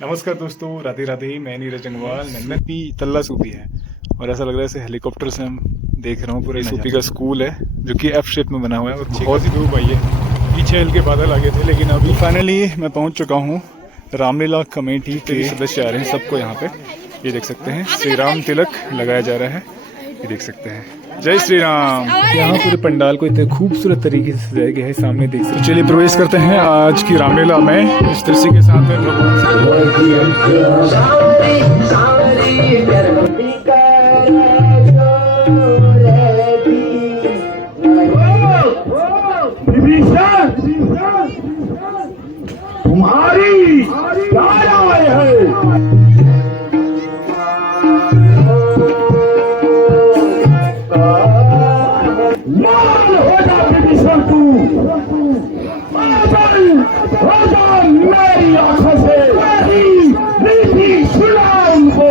नमस्कार दोस्तों, राधे राधे। मैं नीरज जंगवाल। नंदन भी तल्ला सूपी है और ऐसा लग रहा है जैसे हेलीकॉप्टर से हम देख रहा हूँ। पूरा सूपी का स्कूल है जो कि एफ शेप में बना हुआ है और बहुत ही धूप आई है। पीछे हल्के बादल आ गए थे, लेकिन अभी फाइनली मैं पहुँच चुका हूँ। रामलीला कमेटी के सदस्य आ रहे हैं, सबको यहाँ पे ये देख सकते हैं। श्री राम तिलक लगाया जा रहा है, ये देख सकते हैं। जय श्री राम। यहाँ पूरे पंडाल को इतने खूबसूरत तरीके से सजाया गया है, सामने देख सकते हैं। चलिए प्रवेश करते हैं आज की रामलीला में। इस दृश्य के साथ में भगवान तुम्हारी क्या राय है? लाल हो जा विभीषण तू, हो जा मेरी आंखों से, मेरी नीति सुना उनको।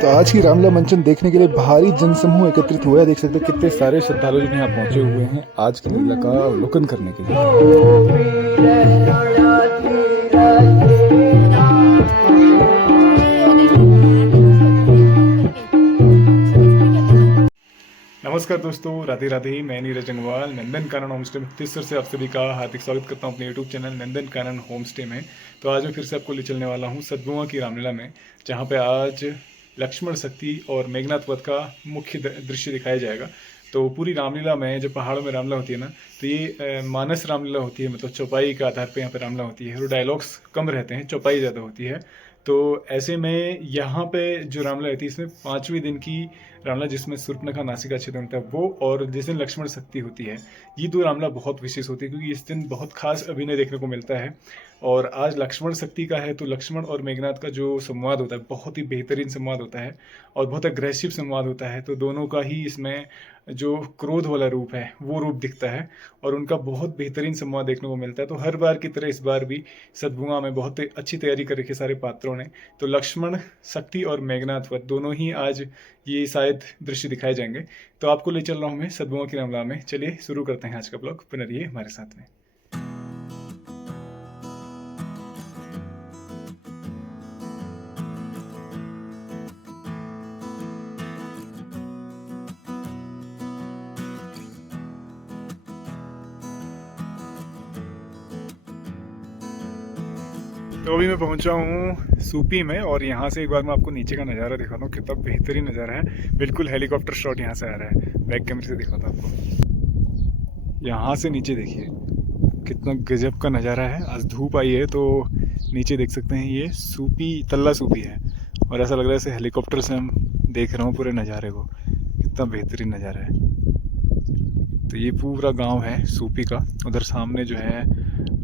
तो आज की रामलीला मंचन देखने के लिए भारी जनसमूह एकत्रित हुआ है। देख सकते हैं कितने सारे श्रद्धालु जो यहाँ पहुंचे हुए हैं आज की लीला का अवलोकन करने के लिए। नमस्कार दोस्तों, राधे राधे। मैं नीरज जंगवाल नंदन कानन होम स्टे मुक्तेश्वर से आप सभी का हार्दिक स्वागत करता हूं अपने YouTube channel Nandan Kanan home stay में। तो आज मैं फिर से आपको ले चलने वाला हूं सतगुआ की रामलीला में, जहां पे आज लक्ष्मण शक्ति और मेघनाथ वध का मुख्य दृश्य दिखाया जाएगा। तो पूरी रामलीला में जब पहाड़ों में रामलीला होती है ना, तो ये मानस रामलीला होती है, मतलब चौपाई के आधार पर यहाँ पर रामलीला होती है और डायलॉग्स कम रहते हैं, चौपाई ज़्यादा होती है। तो ऐसे में यहाँ पे जो रामलीला रहती है, इसमें 5वें दिन की रामलीला जिसमें शूर्पणखा नासिका छेदन होता है वो, और जिस दिन लक्ष्मण शक्ति होती है, ये दो रामलीला बहुत विशेष होती है क्योंकि इस दिन बहुत खास अभिनय देखने को मिलता है। और आज लक्ष्मण शक्ति का है, तो लक्ष्मण और मेघनाथ का जो संवाद होता है बहुत ही बेहतरीन संवाद होता है और बहुत अग्रेसिव संवाद होता है। तो दोनों का ही इसमें जो क्रोध वाला रूप है वो रूप दिखता है और उनका बहुत बेहतरीन संवाद देखने को मिलता है। तो हर बार की तरह इस बार भी सतभुआ में बहुत अच्छी तैयारी कर रखी सारे पात्रों ने। तो लक्ष्मण शक्ति और मेघनाथ वध दोनों ही आज ये शायद दृश्य दिखाए जाएंगे। तो आपको ले चल रहा हूँ मैं सतभुआ की रामलीला में। चलिए शुरू करते हैं आज का ब्लॉग। बने रहिए हमारे साथ में। तो अभी मैं पहुंचा हूँ सूपी में और यहाँ से एक बार मैं आपको नीचे का नज़ारा दिखाता हूँ। कितना बेहतरीन नज़ारा है, बिल्कुल हेलीकॉप्टर शॉट यहाँ से आ रहा है। बैक कैमरे से दिखाता हूँ आपको। यहाँ से नीचे देखिए कितना गजब का नज़ारा है। आज धूप आई है तो नीचे देख सकते हैं ये सूपी तल्ला सूपी है और ऐसा लग रहा है जैसे हेलीकॉप्टर से हम देख रहा हूँ पूरे नज़ारे को। कितना बेहतरीन नज़ारा है। तो ये पूरा गाँव है सूपी का। उधर सामने जो है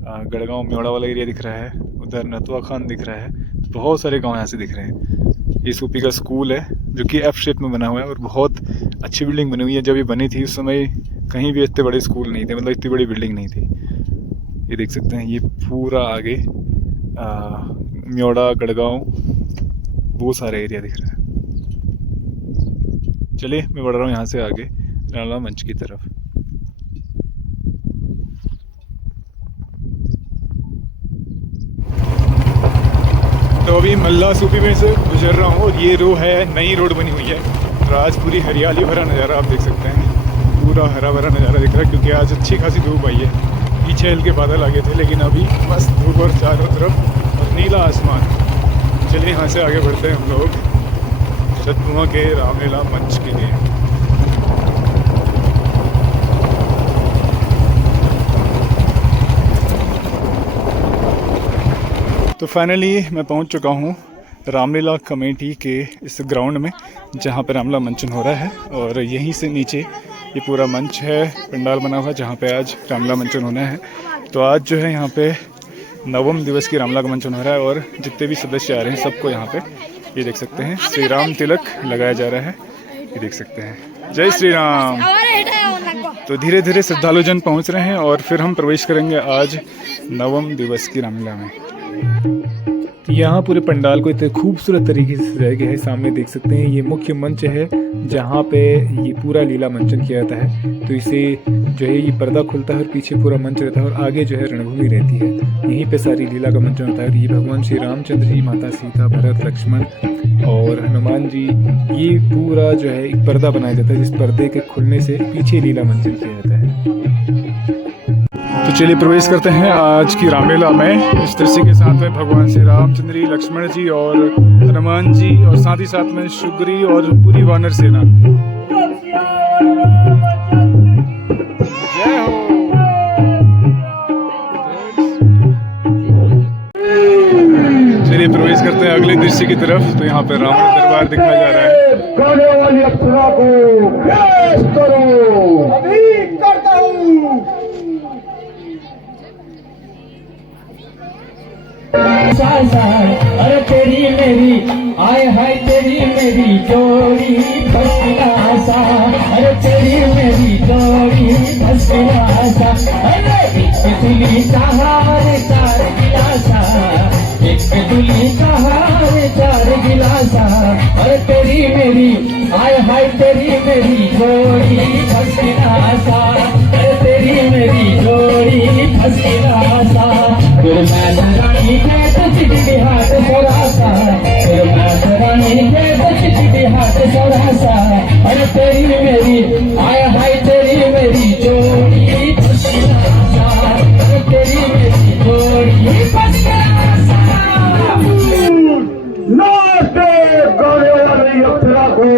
गढ़गांव म्योड़ा वाला एरिया दिख रहा है, उधर नतवा खान दिख रहा है। तो बहुत सारे गांव यहाँ से दिख रहे हैं। ये सूपी का स्कूल है जो कि एफ शेप में बना हुआ है और बहुत अच्छी बिल्डिंग बनी हुई है। जब ये बनी थी उस समय कहीं भी इतने बड़े स्कूल नहीं थे, मतलब इतनी बड़ी बिल्डिंग नहीं थी। ये देख सकते हैं, ये पूरा आगे म्योड़ा गढ़गांव वो सारा एरिया दिख रहा है। चलिए मैं बढ़ रहा हूँ यहाँ से आगे रामलीला मंच की तरफ। तो अभी मल्ला सूपी में से गुजर रहा हूँ और ये रो है, नई रोड बनी हुई है। और आज पूरी हरियाली भरा नज़ारा आप देख सकते हैं, पूरा हरा भरा नज़ारा दिख रहा है क्योंकि आज अच्छी खासी धूप आई है। पीछे हल्के बादल आ गए थे लेकिन अभी बस धूप और चारों तरफ और नीला आसमान। चलिए यहाँ से आगे बढ़ते हैं हम लोग सतनुआ के रामलीला मंच के लिए। तो फाइनली मैं पहुंच चुका हूं रामलीला कमेटी के इस ग्राउंड में जहां पर रामलीला मंचन हो रहा है और यहीं से नीचे ये पूरा मंच है, पंडाल बना हुआ जहां पे आज रामलीला मंचन होना है। तो आज जो है यहाँ पे 9वें दिवस की रामलीला का मंचन हो रहा है और जितने भी सदस्य आ रहे हैं सबको यहाँ पे ये देख सकते हैं श्री राम तिलक लगाया जा रहा है, ये देख सकते हैं। जय श्री राम। तो धीरे धीरे श्रद्धालु जन पहुँच रहे हैं और फिर हम प्रवेश करेंगे आज 9वें दिवस की रामलीला में। यहाँ पूरे पंडाल को इतने खूबसूरत तरीके से सजाया गया है। सामने देख सकते हैं ये मुख्य मंच है जहाँ पे ये पूरा लीला मंचन किया जाता है। तो इसे जो है ये पर्दा खुलता है और पीछे पूरा मंच रहता है और आगे जो है रणभूमि रहती है। यहीं पे सारी लीला का मंचन होता है। ये भगवान श्री रामचंद्र जी, माता सीता, भरत, लक्ष्मण और हनुमान जी, ये पूरा जो है एक पर्दा बनाया जाता है जिस पर्दे के खुलने से पीछे लीला मंचन किया जाता है। तो चलिए प्रवेश करते हैं आज की रामलीला में। इस दृश्य के साथ में भगवान श्री रामचंद्र जी, लक्ष्मण जी और हनुमान जी और साथ ही साथ में शुग्री और पूरी वानर सेना। जय हो। चलिए प्रवेश करते हैं अगले दृश्य की तरफ। तो यहाँ पर रावण दरबार दिखाया जा रहा है। गाने वाली अप्सरा को पेश करो। अभी करता हूँ। अरे तेरी मेरी आय हाय तेरी मेरी जोड़ी फसलासा, अरे तेरी मेरी जोड़ी फसलासा। अरे एक दुली सहारे 4 गिलासा, एक दुली सहारे 4 गिलासा। अरे तेरी मेरी आय हाय तेरी मेरी जोड़ी फसलासा, अरे तेरी मेरी जोड़ी फसलासा। रानी के तो चिट्ठी हाथ सोरासा, रानी के तो चिट्ठी हाथ सोरासा। अरे तेरी मेरी आय हाय तेरी मेरी जोड़ी फसलासा, अरे तेरी मेरी जोड़ी फसलासा। नाचते गाने वाली अप्सरा को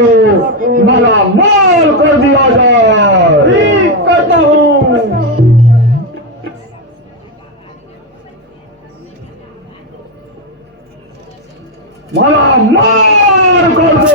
माला माल कर दिया जाए। ठीक करता हूँ। माला मार कर दो।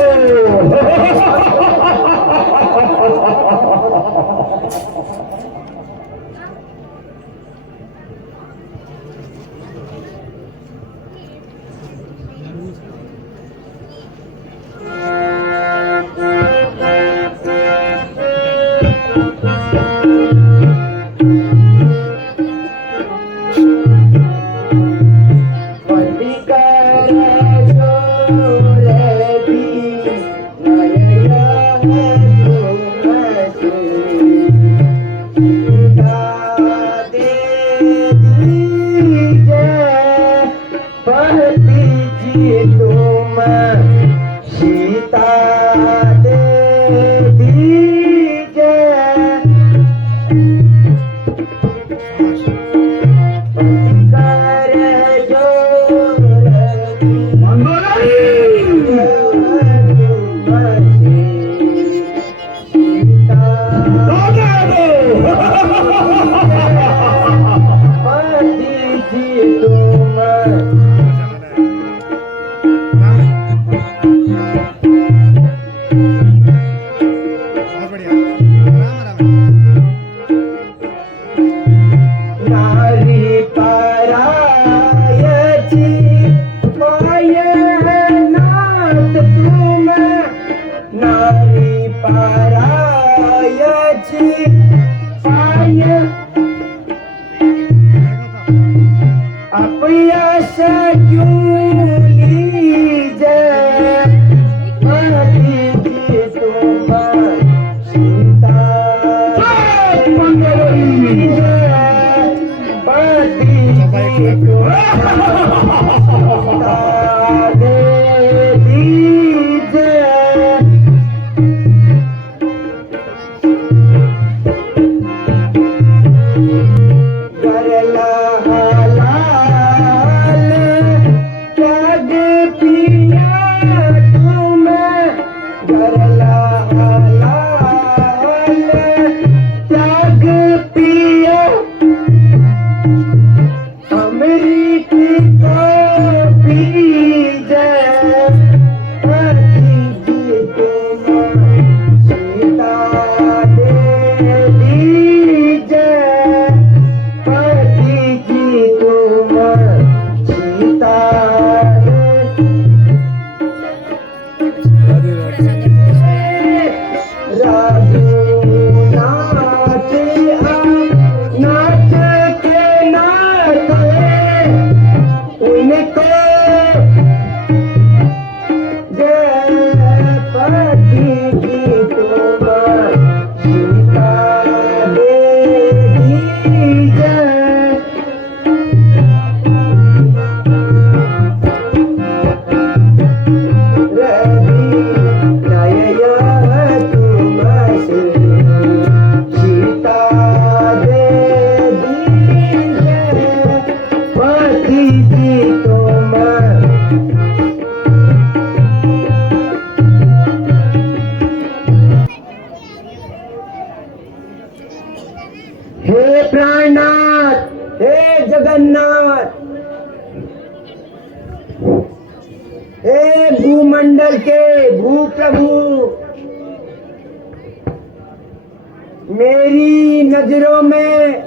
प्राणनाथ, हे जगन्नाथ, हे भूमंडल के भूप्रभु, मेरी नजरों में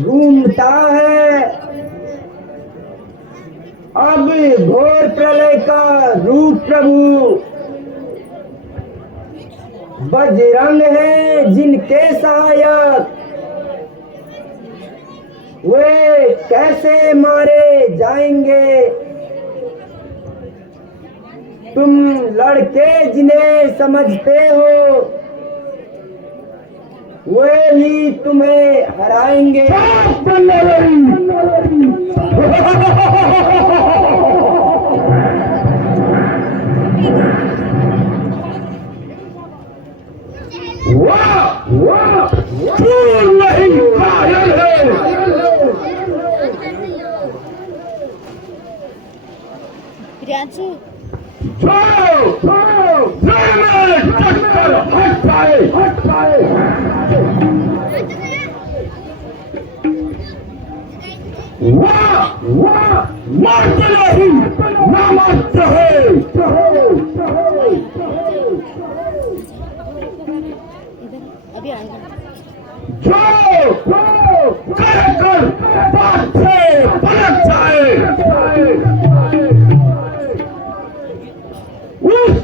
घूमता है अब घोर प्रलय का रूप प्रभु। बजरंग है जिनके सहायक, वे कैसे मारे जाएंगे। तुम लड़के जिन्हें समझते हो वे ही तुम्हें हराएंगे। वाह वाह, तू नहीं कायल है। प्रियांशु टक्कर हट जाए, हट जाए। वाह वाह, मर्द नहीं ना मर्द है। अभी आएगा। जो कर बात से पलट जाए। उस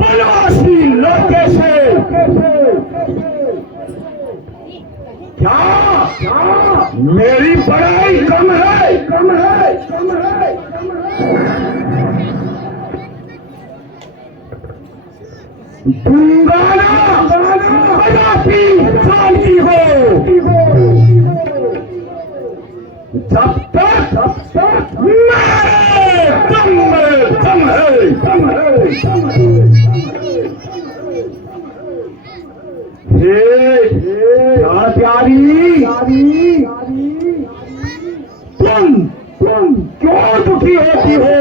बनवासी लड़के से क्या मेरी पढ़ाई कम है, कम है, कम है, कम है। दूंगा ना बजाती जानती हो, जब तक मेरे दम में दम है, दम है, दम है। क्या प्यारी, तुम क्यों दुखी होती हो?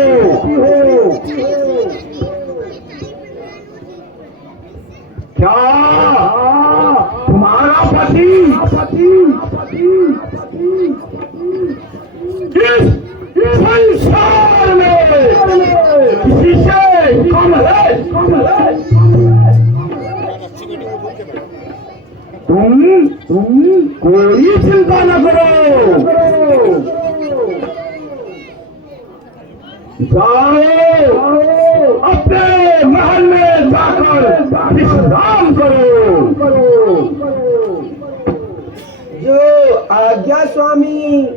क्या तुम्हारा पति इस संसार में किसी से कम है, कम है? तुम कोई चिंता न करो, जाओ अपने महल में जाकर विश्राम करो। जो आज्ञा स्वामी।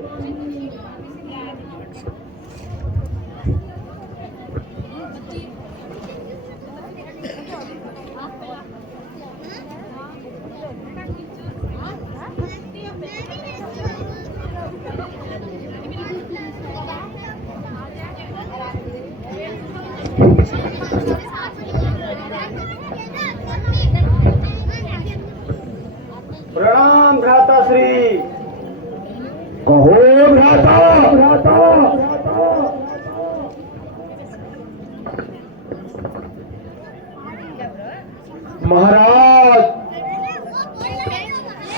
प्रणाम भ्राताश्री। कहो भ्राता। महाराज,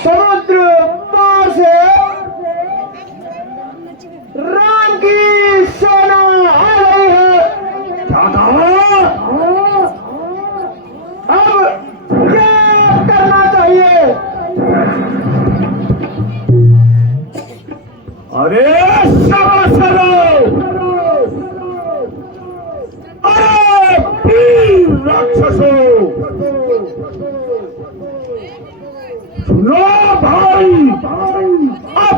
समुद्र पार से राम की सेना आ रही है। क्या कहा? अब क्या करना चाहिए? अरे अरे वीर राक्षसों, सुनो भाई, अब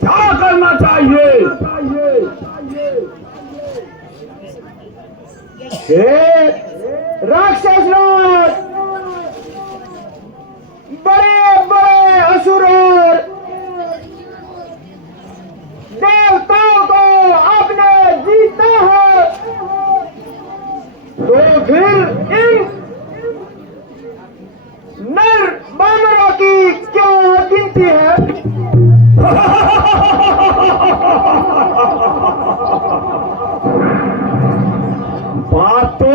क्या करना चाहिए? हे राक्षस राज, बड़े बड़े असुर और देवताओं को आपने जीता है, तो फिर इन नर बानरों की क्यों गिनती है? बात तो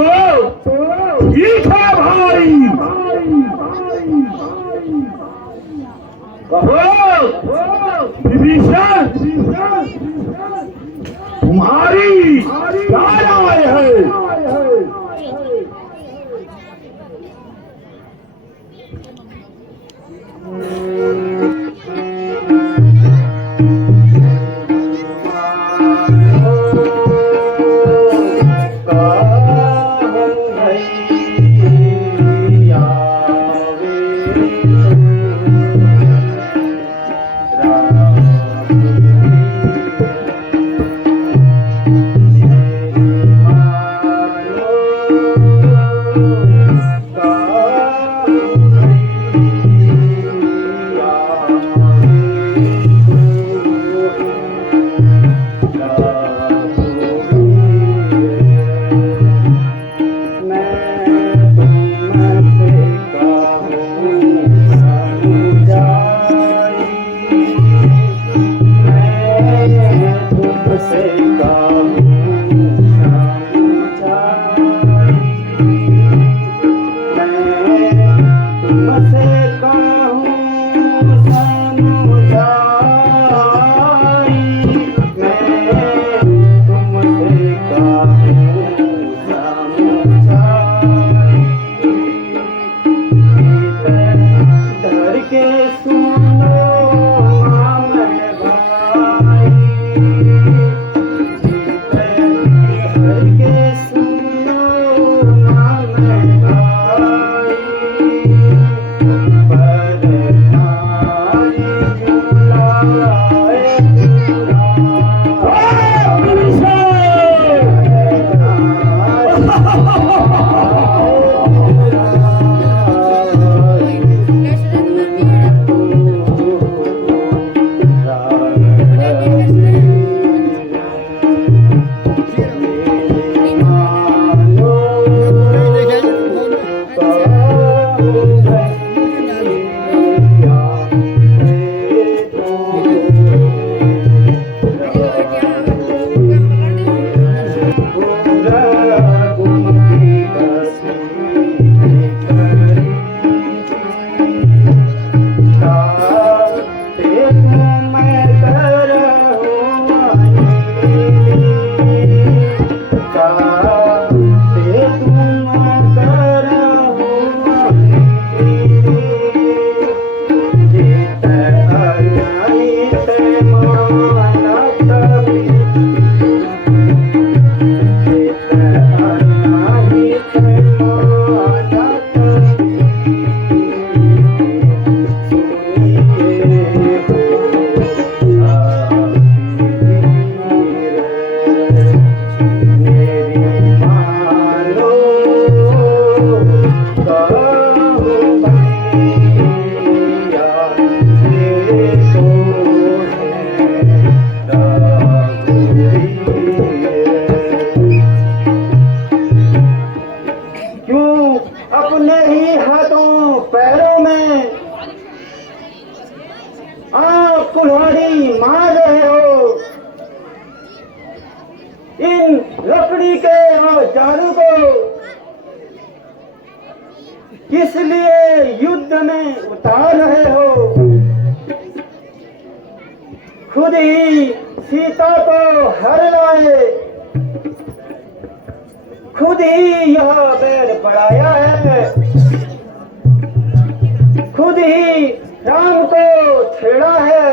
कहो विभीषण तुम्हारी क्या राय है? कुल्हाड़ी मार रहे हो। इन लकड़ी के औजारों को किस लिए युद्ध में उतार रहे हो? खुद ही सीता को हर लाए, खुद ही यह बैर बढ़ाया है, खुद ही राम को छेड़ा है,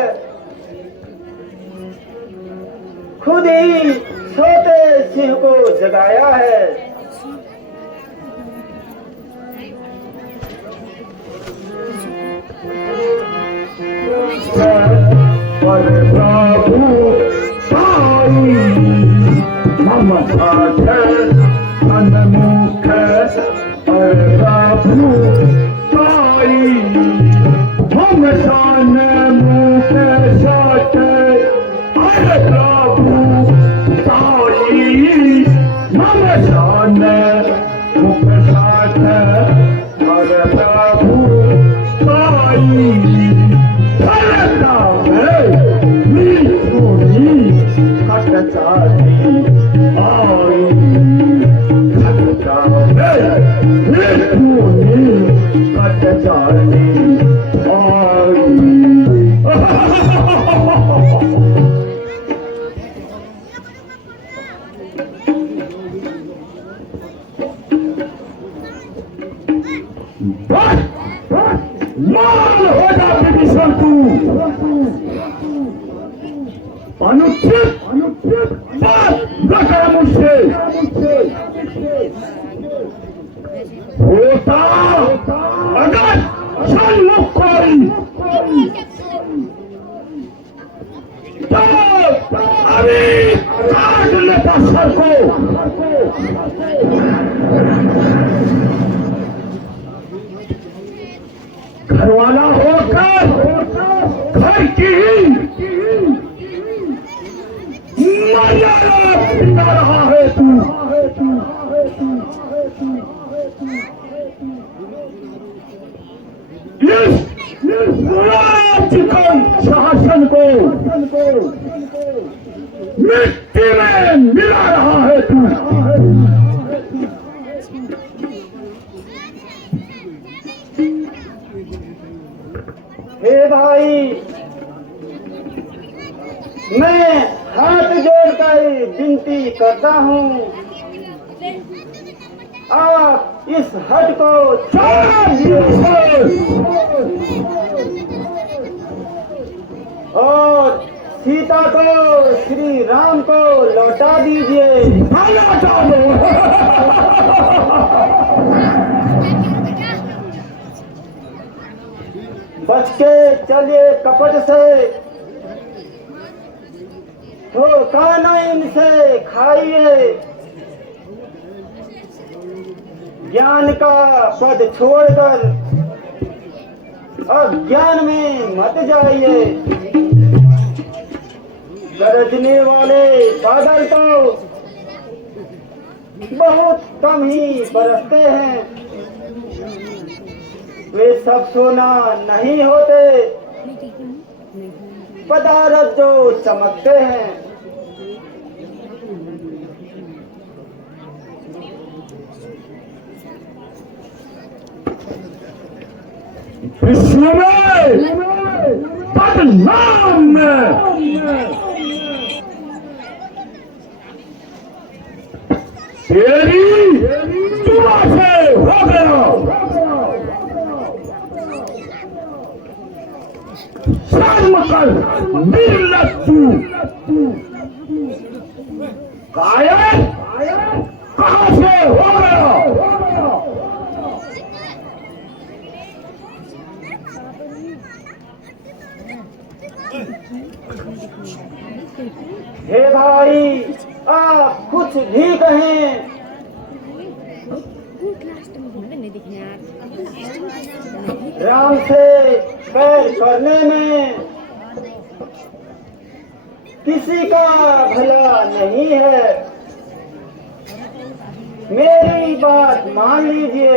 खुद ही सोते सिंह को जगाया है। और प्रभु साई ममता अनमुख और प्रभु साई हम शान मुख साथ और प्रभु साई हम शान मुख साथ और प्रभु साई Charlie, बस माल हो जा विभीषण तू। अनुचित बात न कर मुझसे। होता अगर सन्मुख कोई तो अभी काट लेता सर को। घरवाला होकर घर की मर्यादा बिता रहा है तू। इस राज्य के शासन को मिट्टी में मिला रहा है तू। हे भाई, मैं हाथ जोड़कर विनती करता हूँ, आप इस हट को और सीता को श्री राम को लौटा दीजिए। लौटा दो। बच के चलिए कपट से, धोखा न इनसे खाइए। ज्ञान का पद छोड़कर अज्ञान में मत जाइए। गरजने वाले बादल तो बहुत कम ही बरसते हैं, वे सब सोना नहीं होते, पदार्थ जो चमकते हैं। विश्व में बदनाम में तेरी जुआ से हो गया। शर्म कर निर्लज्ज तू। कायर कहाँ से हो गया। हे भाई, आप कुछ भी कहें, राम से बैर करने में किसी का भला नहीं है। मेरी बात मान लीजिए।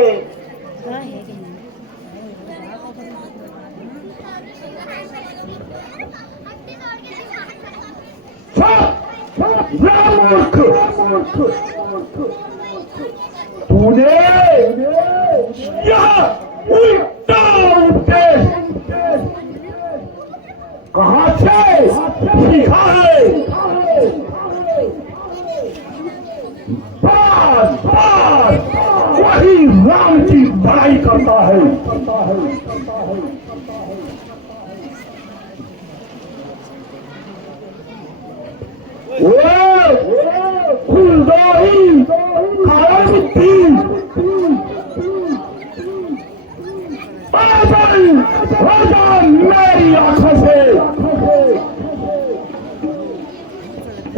मूर्ख, तूने यह उल्टा उपदेश कहाँ से सीखा है। बार बार वही राम की बड़ाई करता है। फुलदोही काला मिट्टी पागल हो जा मेरी आंखों से।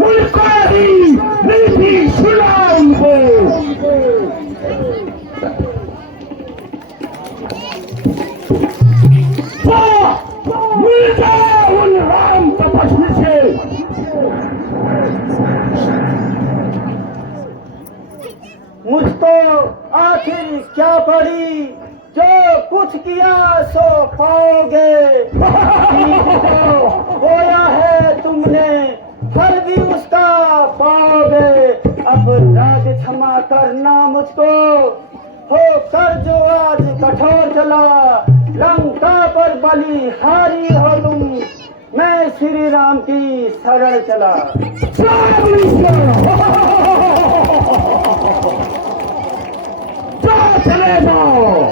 उनको ही नीति सुना उनको। मिल जाए उन राम तपस्वी से। मुझको आखिर क्या पड़ी, जो कुछ किया सो पाओगे। खोया है तुमने, फल भी उसका पाओगे। अब राज क्षमा करना मुझको, हो कर जो आज कठोर चला। लंका पर बलिहारी हो तुम, मैं श्री राम की शरण चला। चले जाओ।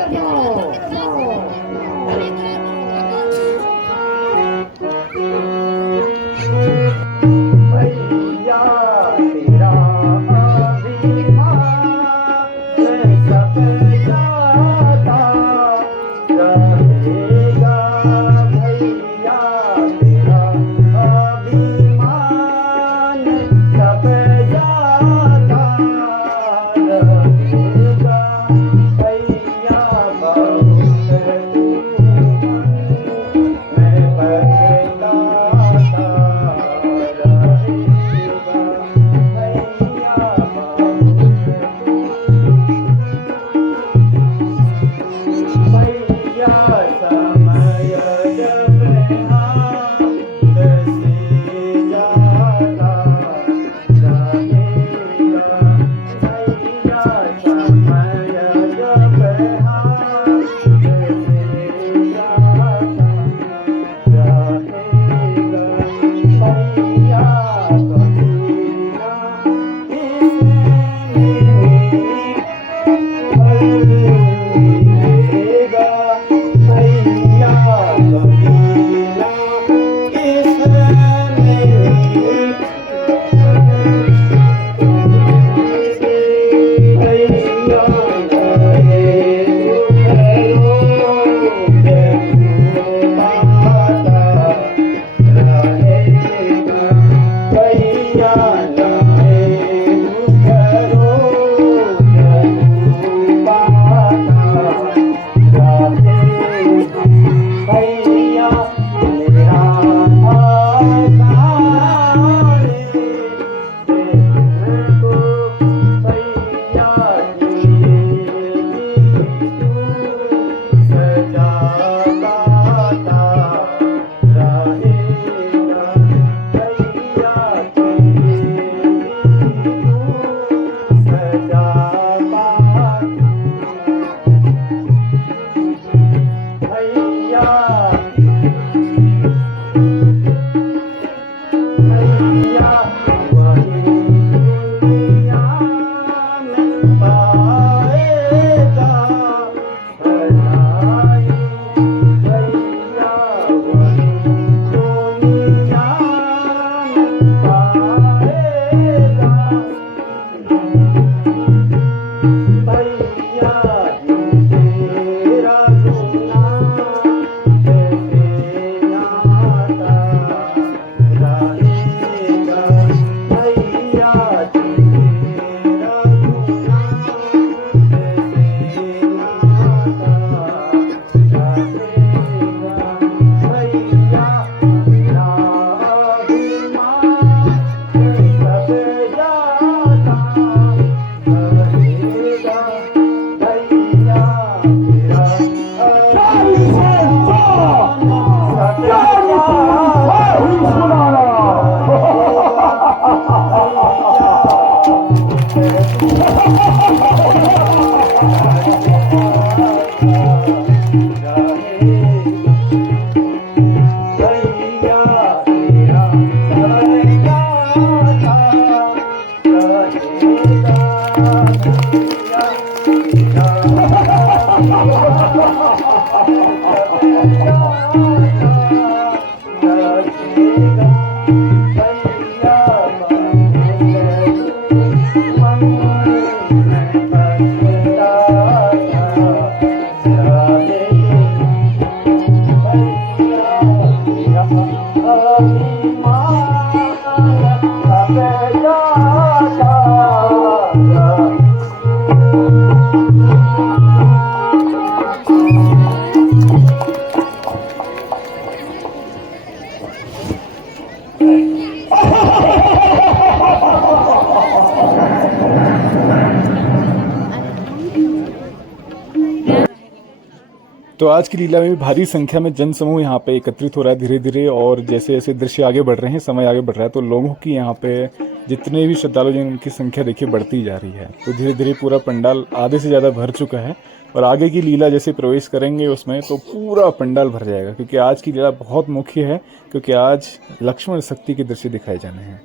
तो आज की लीला में भी भारी संख्या में जन समूह यहाँ पे एकत्रित हो रहा है धीरे धीरे, और जैसे जैसे दृश्य आगे बढ़ रहे हैं, समय आगे बढ़ रहा है, तो लोगों की यहाँ पे जितने भी श्रद्धालु हैं उनकी संख्या देखिए बढ़ती जा रही है। तो धीरे धीरे पूरा पंडाल आधे से ज़्यादा भर चुका है, और आगे की लीला जैसे प्रवेश करेंगे उसमें तो पूरा पंडाल भर जाएगा, क्योंकि आज की लीला बहुत मुख्य है, क्योंकि आज लक्ष्मण शक्ति के दृश्य दिखाए जाने हैं।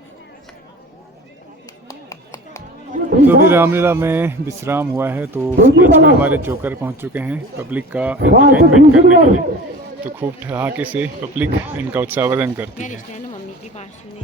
तो भी रामलीला में विश्राम हुआ है, तो बीच में हमारे जोकर पहुंच चुके हैं पब्लिक का एंटरटेनमेंट करने के लिए। तो खूब ठहाके से पब्लिक इनका उत्साहवर्धन करती है। मम्मी की बात सुने।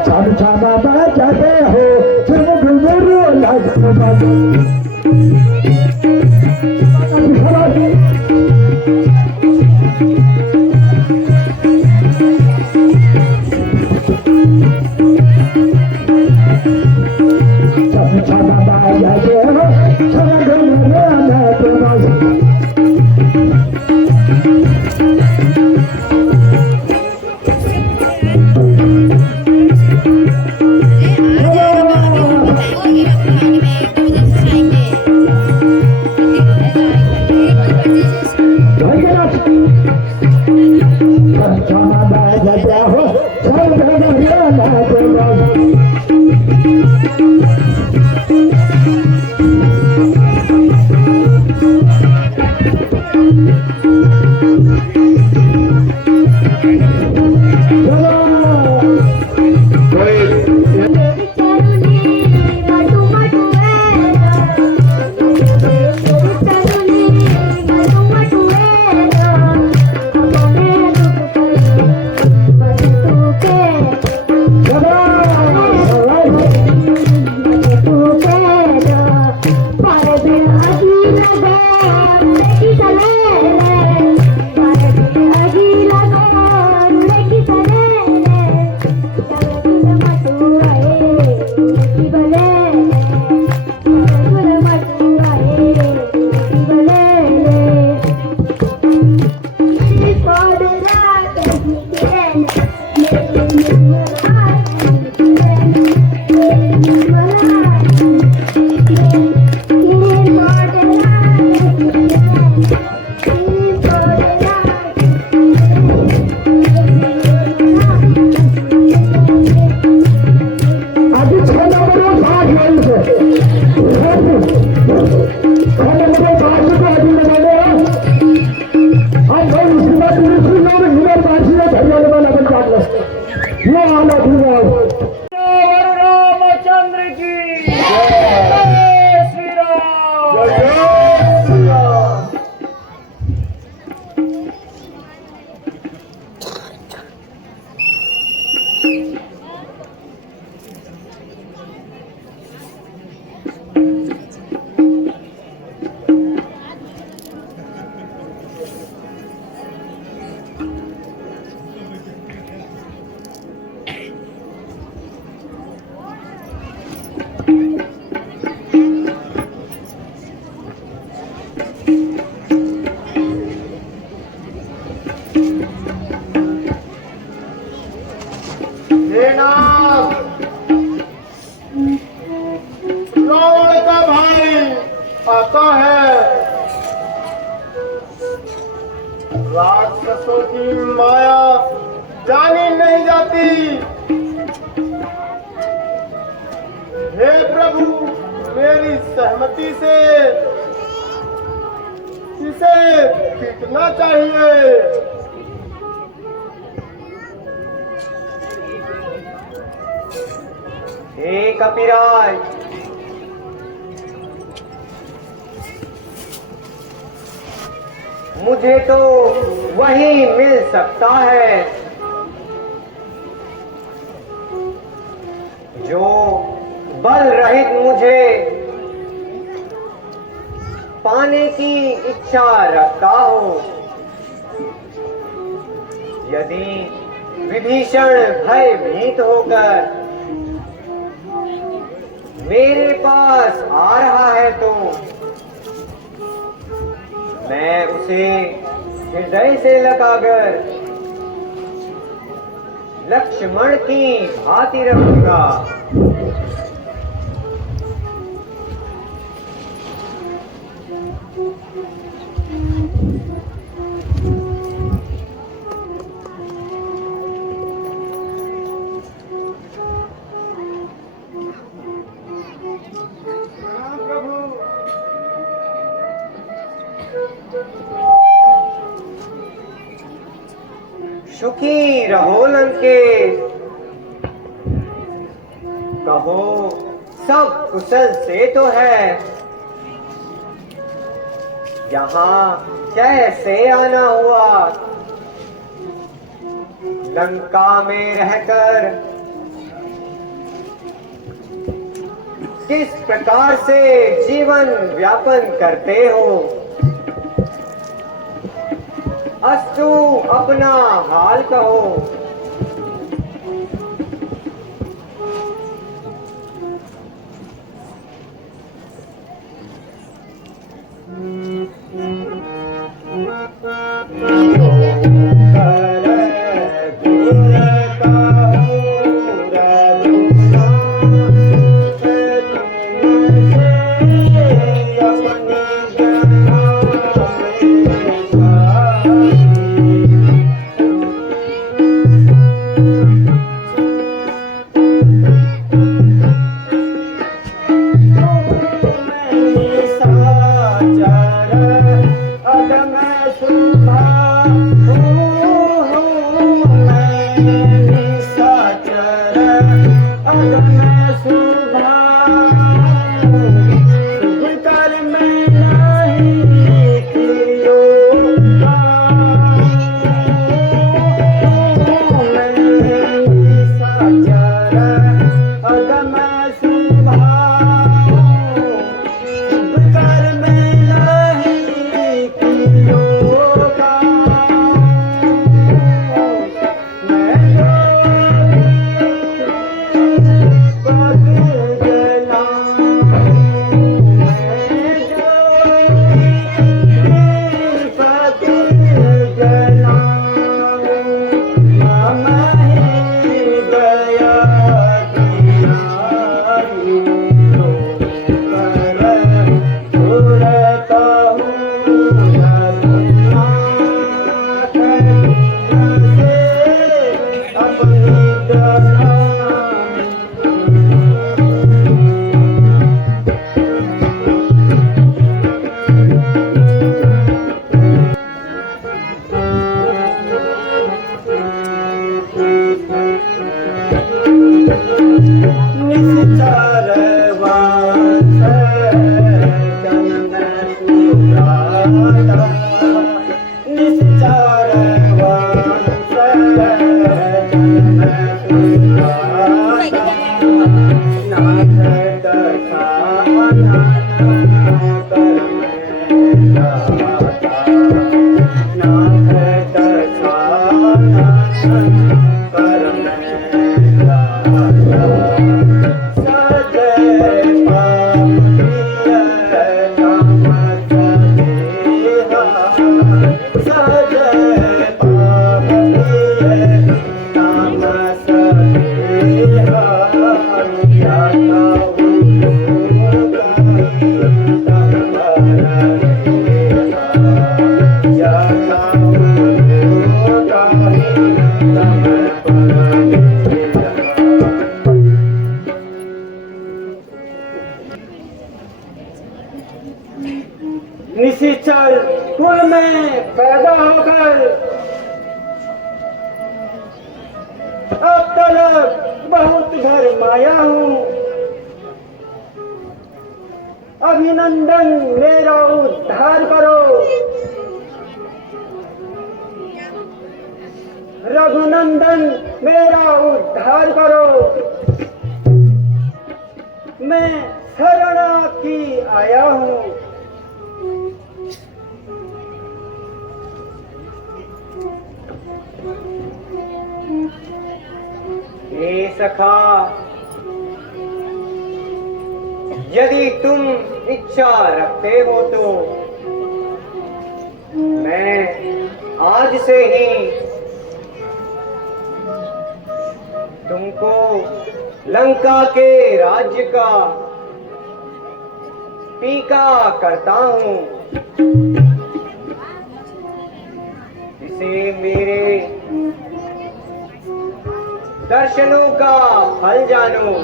चांद चांदा जाते हो रामचंद्र की जय श्री राम। जय श्री राम। रावण का भाई आता है। राक्षसों की माया जानी नहीं जाती। हे प्रभु, मेरी सहमति से इसे पीटना चाहिए। हे कपिराज, मुझे तो वही मिल सकता है जो बल रहित मुझे पाने की इच्छा रखता हो। यदि विभीषण भयभीत होकर मेरे पास आ रहा है तो उसे हृदय से लगाकर लक्ष्मण की भांति रखूंगा। सुखी रहो लंकेश, कहो सब कुशल से तो है। यहाँ कैसे आना हुआ? लंका में रहकर किस प्रकार से जीवन व्यापन करते हो? अस्तु अपना हाल कहो। निशिचर कुल में पैदा होकर अब तक बहुत घर माया हूँ। अभिनंदन मेरा उद्धार करो, रघुनंदन मेरा उद्धार करो। मैं शरण की आया हूँ। हे सखा, यदि तुम इच्छा रखते हो तो मैं आज से ही तुमको लंका के राज्य का टीका करता हूँ। इसे मेरे दर्शनों का फल जानो।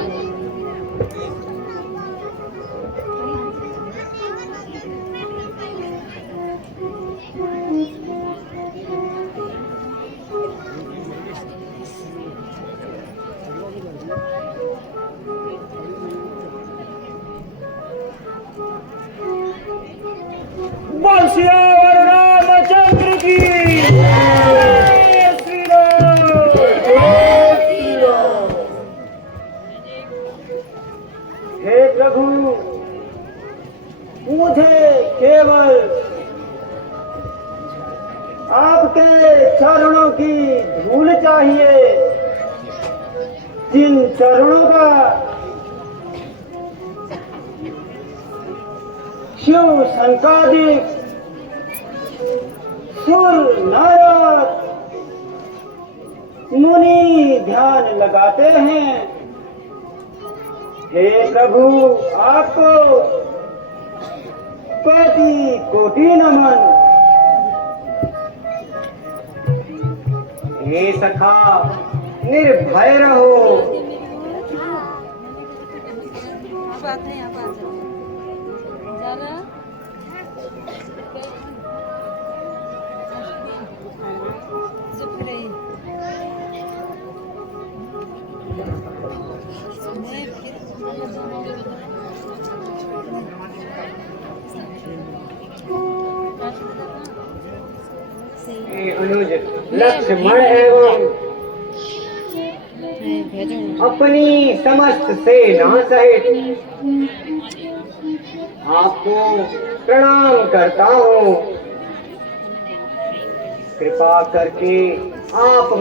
बोल सियावर रामचंद्र की जय श्री राम। हे प्रभु, मुझे केवल आपके चरणों की धूल चाहिए, जिन चरणों का शिव शंकादिक सुर नारद मुनि ध्यान लगाते हैं। हे प्रभु, आपको कोटि कोटि नमन। हे सखा, निर्भय रहो। हे अनुज, लक्ष्मण एवं अपनी समस्त सेना सहित आपको प्रणाम करता हूँ। कृपा करके आप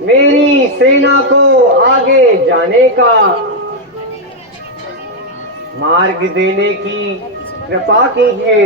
मेरी सेना को आगे जाने का मार्ग देने की कृपा कीजिए।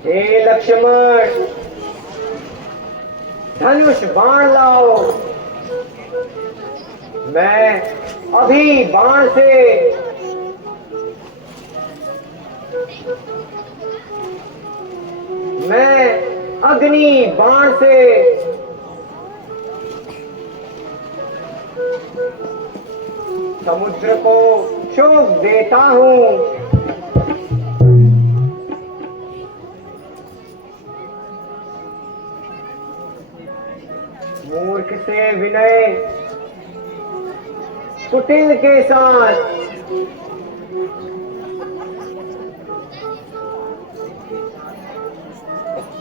हे लक्ष्मण, धनुष बाण लाओ। मैं अभी बाण से अग्नि बाण से समुद्र को शोक देता हूँ। मूर्ख से विनय, कुटिल के साथ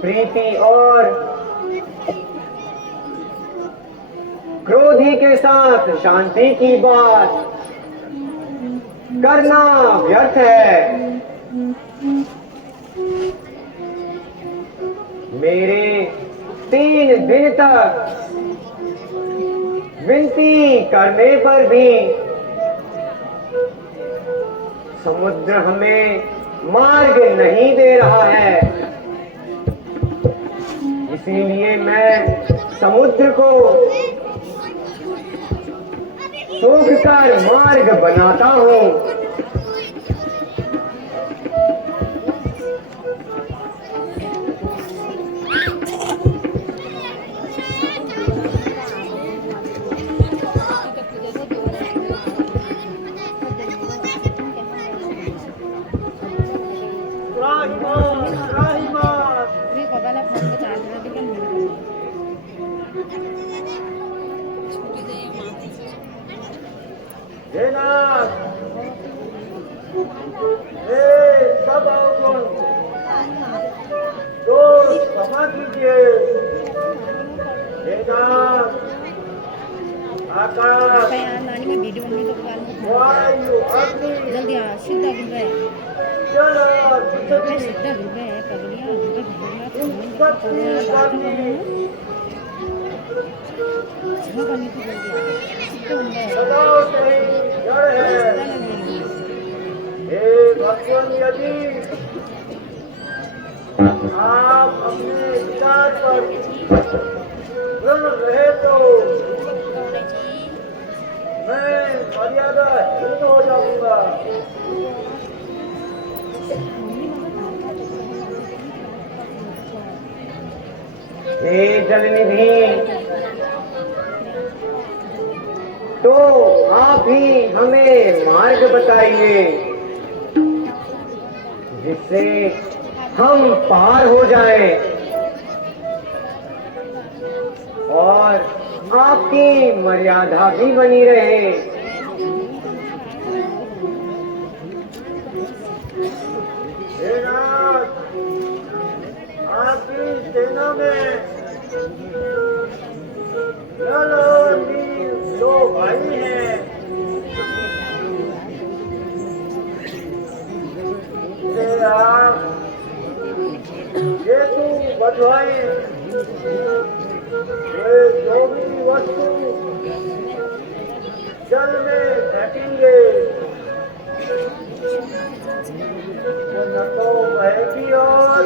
प्रीति और क्रोधी के साथ शांति की बात करना व्यर्थ है। मेरे 3 दिन तक विनती करने पर भी समुद्र हमें मार्ग नहीं दे रहा है। इसीलिए मैं समुद्र को सूख कर मार्ग बनाता हूँ। वे कबाला फोन का चार्जर भी कम तो क्षमा कीजिए। आकाश, यार नानी में वीडियो बनने तो दुकान में वायु, अग्नि, जल्दी आ सीधा गिर गए जल, मैं पृथ्वी, सीधा गिर गए पगलियां सबकी शक्ति करने की जल्दी सीधे बन गए सदा से ही जड़ है। हे भक्तों, यदि आप अपने विचार पर दृढ़ रहे तो मैं मर्यादाहीन हो जाऊंगा। हे जलनिधि, तो आप ही हमें मार्ग बताइए जिससे हम पार हो जाएं और आपकी मर्यादा भी बनी रहे। हे नाथ, आपकी सेना में जल और नील 2 भाई हैं। इनसे आप हेतु बधवाएं। वे जो भी वस्तु जल में फेंकेंगे वो न तो बहेगी और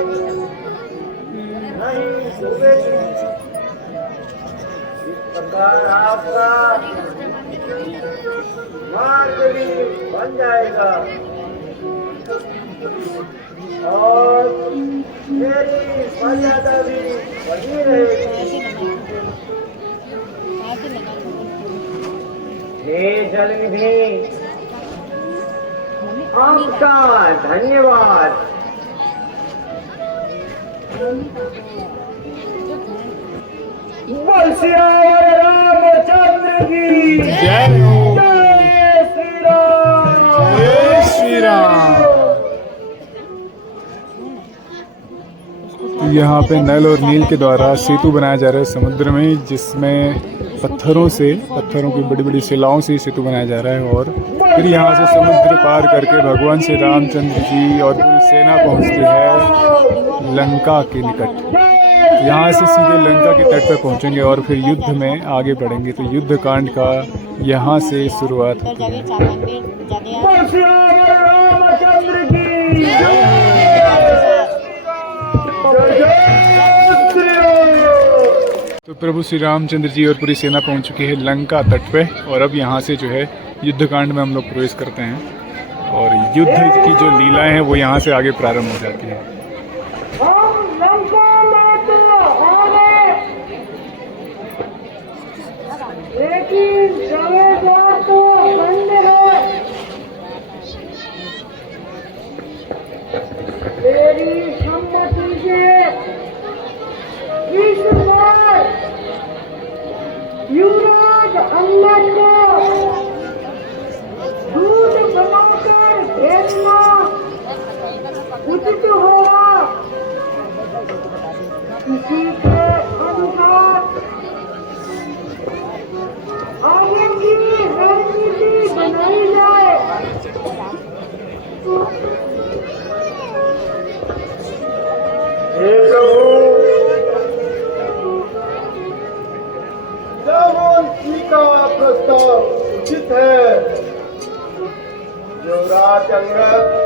नहीं डूबेगी। इस प्रकार आपका मार्ग भी बन जाएगा और मेरी मर्यादा भी बनी रहेगी। हे जलनिधि, आपका धन्यवाद। बोल सियावर रामचंद्र की जय हो। जय श्री राम। जय श्री राम। तो यहाँ पे नल और नील के द्वारा सेतु बनाया जा रहा है समुद्र में, जिसमें पत्थरों की बड़ी बड़ी शिलाओं से सेतु बनाया जा रहा है। और फिर यहाँ से समुद्र पार करके भगवान श्री रामचंद्र जी और पूरी सेना पहुँचती है लंका के निकट। यहाँ से सीधे लंका के तट पर पहुँचेंगे और फिर युद्ध में आगे बढ़ेंगे। तो युद्ध कांड का यहाँ से शुरुआत होती है। बोल सियावर रामचंद्र की तो प्रभु श्री रामचंद्र जी और पूरी सेना पहुंच चुकी है लंका तट पे। और अब यहाँ से जो है युद्ध कांड में हम लोग प्रवेश करते हैं और युद्ध की जो लीलाएं हैं वो यहाँ से आगे प्रारंभ हो जाती हैं। हम लंका में तो आए, लेकिन प्रवेश तो बंद है। तेरी सम्मति से इस बार किसी के अनुसार आगे की रणनीति बनाई जाए। हे प्रभु, जामवंशी का प्रस्ताव उचित है। युवराज अंगद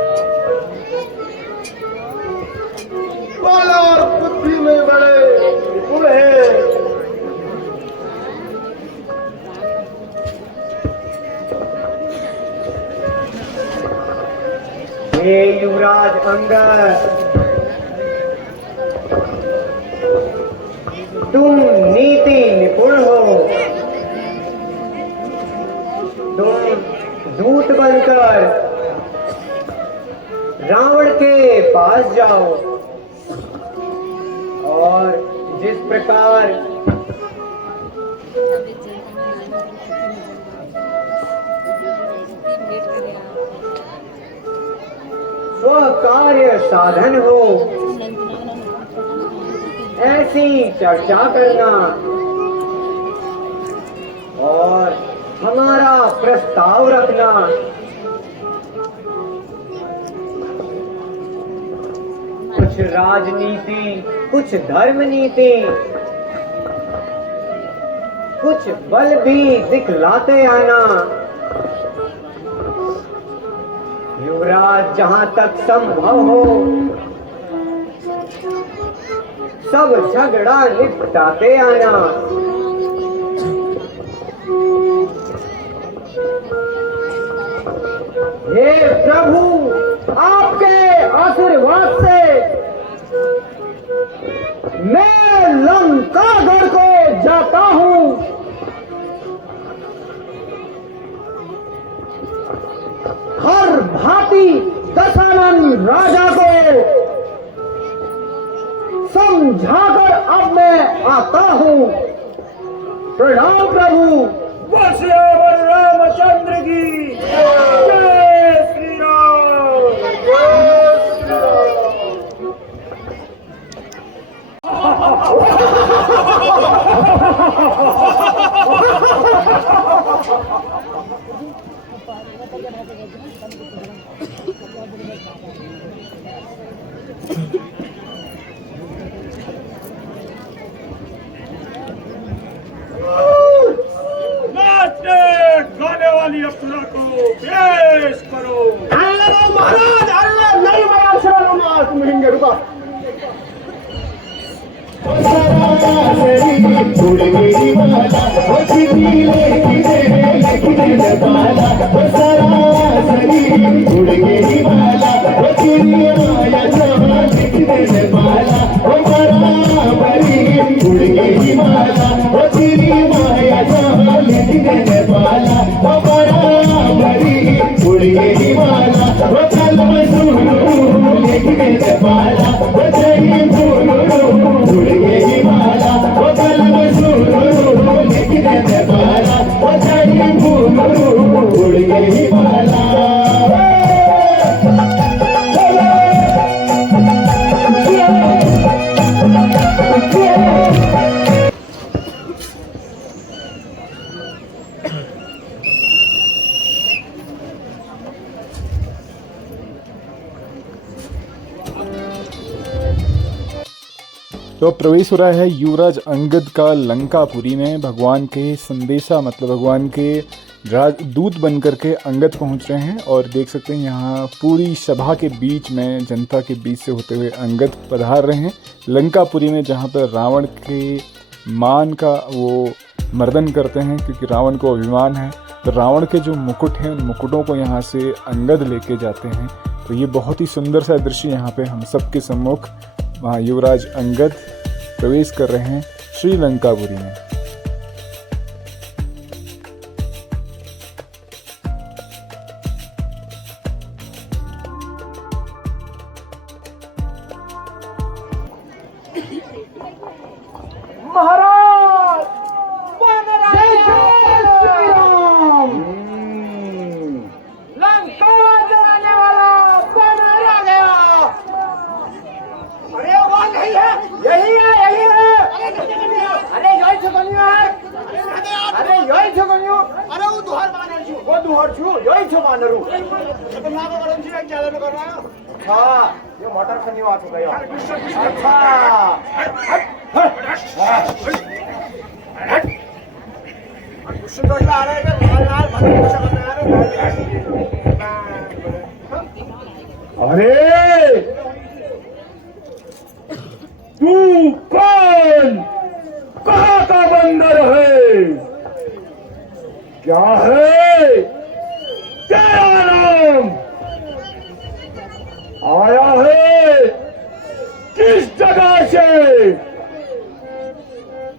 कला और बुद्धि में बड़े निपुण है। हे युवराज अंगद, तुम नीति निपुण हो। तुम दूत बनकर रावण के पास जाओ और जिस प्रकार वह कार्य साधन हो ऐसी चर्चा करना और हमारा प्रस्ताव रखना। कुछ राजनीति, कुछ धर्म नीति, कुछ बल भी दिखलाते आना। युवराज, जहां तक संभव हो सब झगड़ा निपटाते आना। हे प्रभु, आपके आशीर्वाद से मैं लंकागढ़ को जाता हूँ। हर भांति दशानन राजा को समझाकर अब मैं आता हूँ। प्रणाम प्रभु। श्यावर रामचंद्र की जय श्री राम। जय श्री राम। गाने वाली अप्सरा को पेश करो। महाराज, अल्लाह नहीं, मैं अप्सरा लूंगा। तुम हिंगे रुका। तो अब प्रवेश हो रहा है युवराज अंगद का लंकापुरी में। भगवान के संदेशा मतलब भगवान के दूत बन करके अंगद पहुंच रहे हैं और देख सकते हैं यहाँ पूरी सभा के बीच में, जनता के बीच से होते हुए अंगद पधार रहे हैं लंकापुरी में, जहाँ पर रावण के मान का वो मर्दन करते हैं क्योंकि रावण को अभिमान है। तो रावण के जो मुकुट हैं उन मुकुटों को यहाँ से अंगद लेके जाते हैं। तो ये बहुत ही सुंदर सा दृश्य यहाँ पे हम सबके सम्मुख वहाँ युवराज अंगद प्रवेश कर रहे हैं श्रीलंकापुरी में। महाराज, जय श्री राम। लंका जलाने वाला बन आ गया। अरे वो नहीं है, यही है, यही नरू हाँ ये मटर खनी आ चुका है अच्छा आ रहा अरे तू कौन, कहाँ का बंदर है, क्या है तेरा नाम, आया है किस जगह से,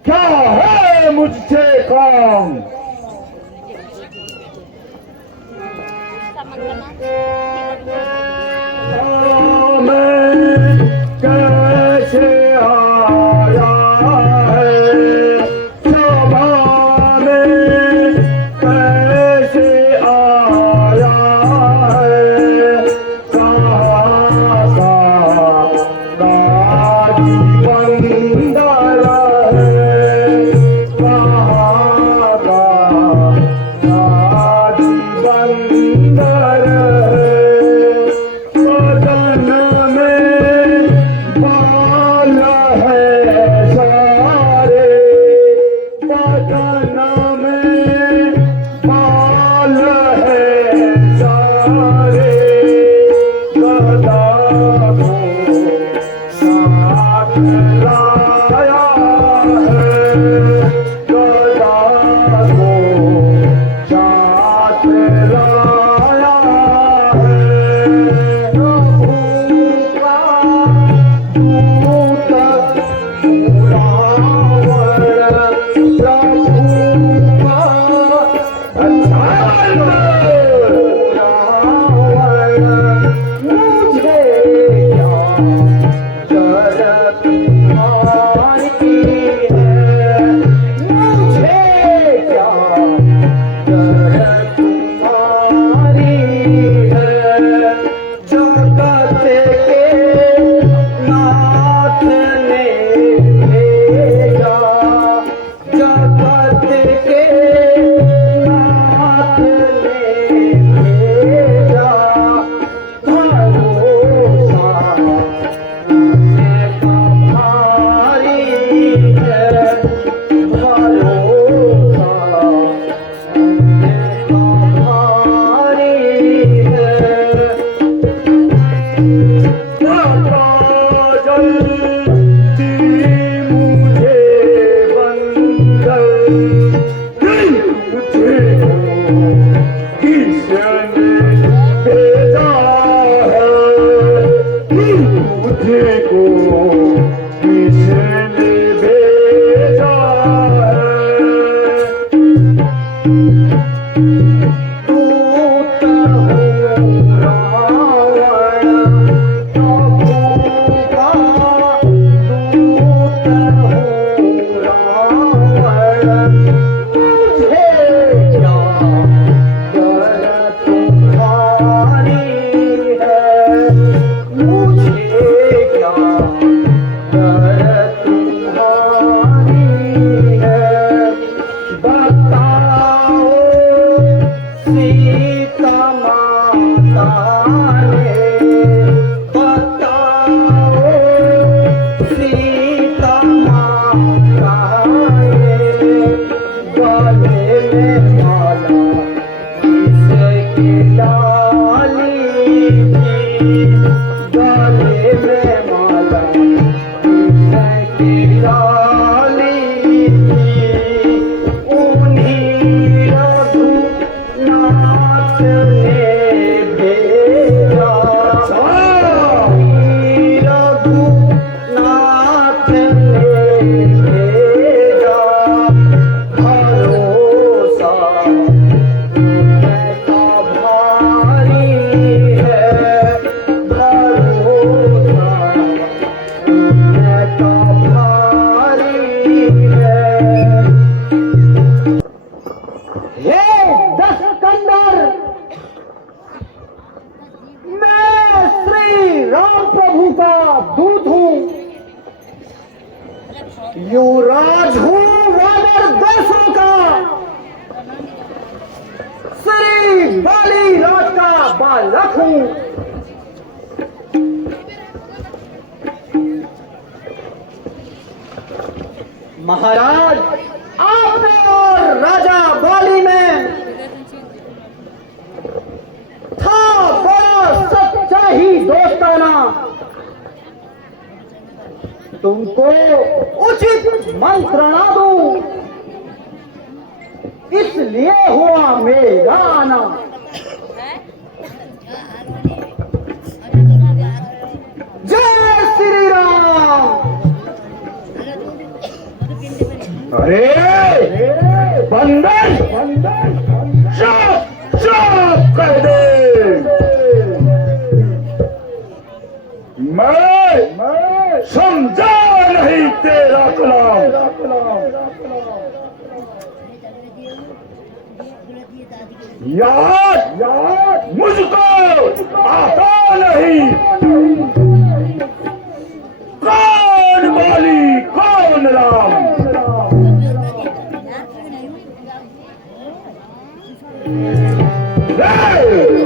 क्या है मुझसे काम। मैं कैसे आया है सभा में, कैसे आया है, कहाँ का गाजी बंदर है, कहाँ का गाजी बंदर है। बदन में बाल है सारे, बदन में बाल है सारे, गदा को साथ लाया है, गदा को साथ लाया है। युवराज हूँ वानर देशों का, श्री बाली राज का बालक हूँ। महाराज, आपने और राजा बाली में था बड़ा सच्चा ही दोस्ताना। तुमको उचित मंत्रणा दूं, इसलिए हुआ मेरा आना। जय श्री राम। अरे बंदर चुप चुप कर दे। मैं समझा नहीं तेरा कलाम। याद मुझको आता नहीं। कौन बाली कौन राम। गाई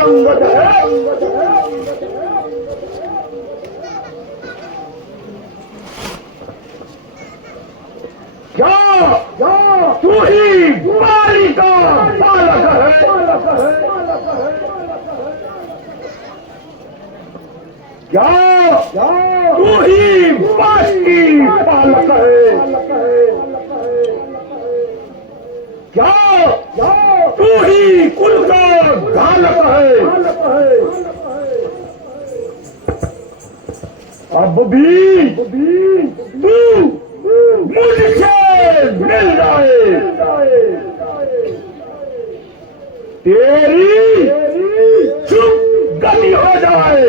अंगद है। क्या तू ही बाली का बालक है? क्या तू ही बास की बालक है? क्या तू ही कुल का घालक है? अब भी तू मुझसे मिल जाए, तेरी चुप गति हो जाए।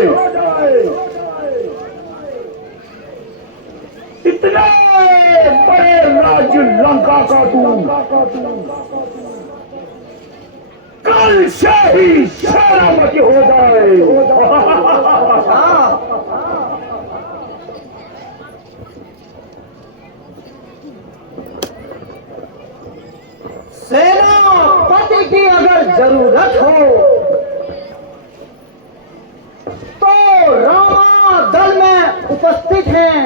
इतने बड़े राज्य लंका का तू कल से ही शराबती हो जाए। सेनापति की अगर जरूरत हो तो रामा दल में उपस्थित हैं,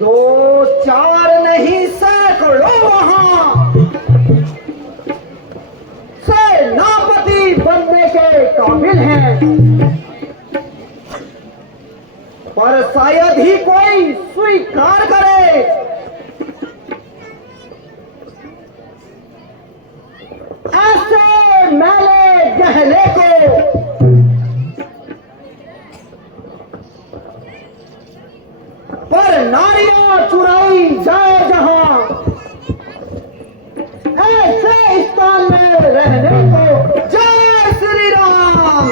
2-4 नहीं सैकड़ों वहां सेनापति बनने के काबिल हैं, पर शायद ही कोई स्वीकार करे। ऐसे मैले गहले को पर नारियां चुराई जाए जहां, ऐसे स्थान में रहने को। जय श्री राम।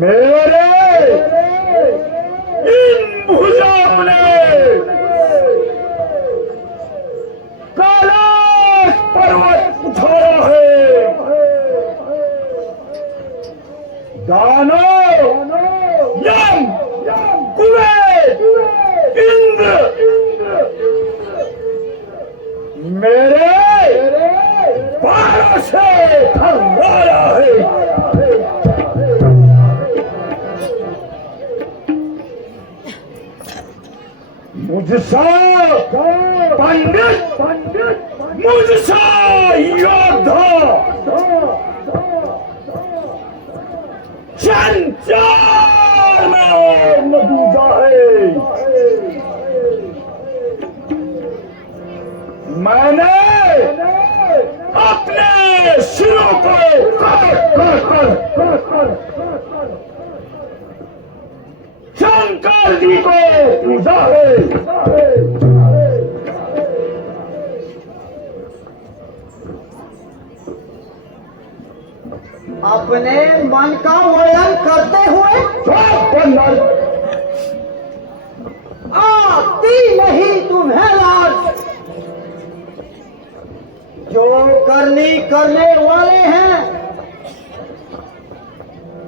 मेरे इन भुजाओं ने कैलाश पर्वत उठाया है। दानो, यम, कुबेर, इंद्र मेरे बालों से खंगाला है। मुझसा पंडित, मुझसा योद्धा, संचार में और न दूजा है। मैंने अपने सिरों को कर शंकर जी को पूजा है। अपने मन का वर्णन करते हुए आती नहीं तुम्हें लाज। जो करने वाले हैं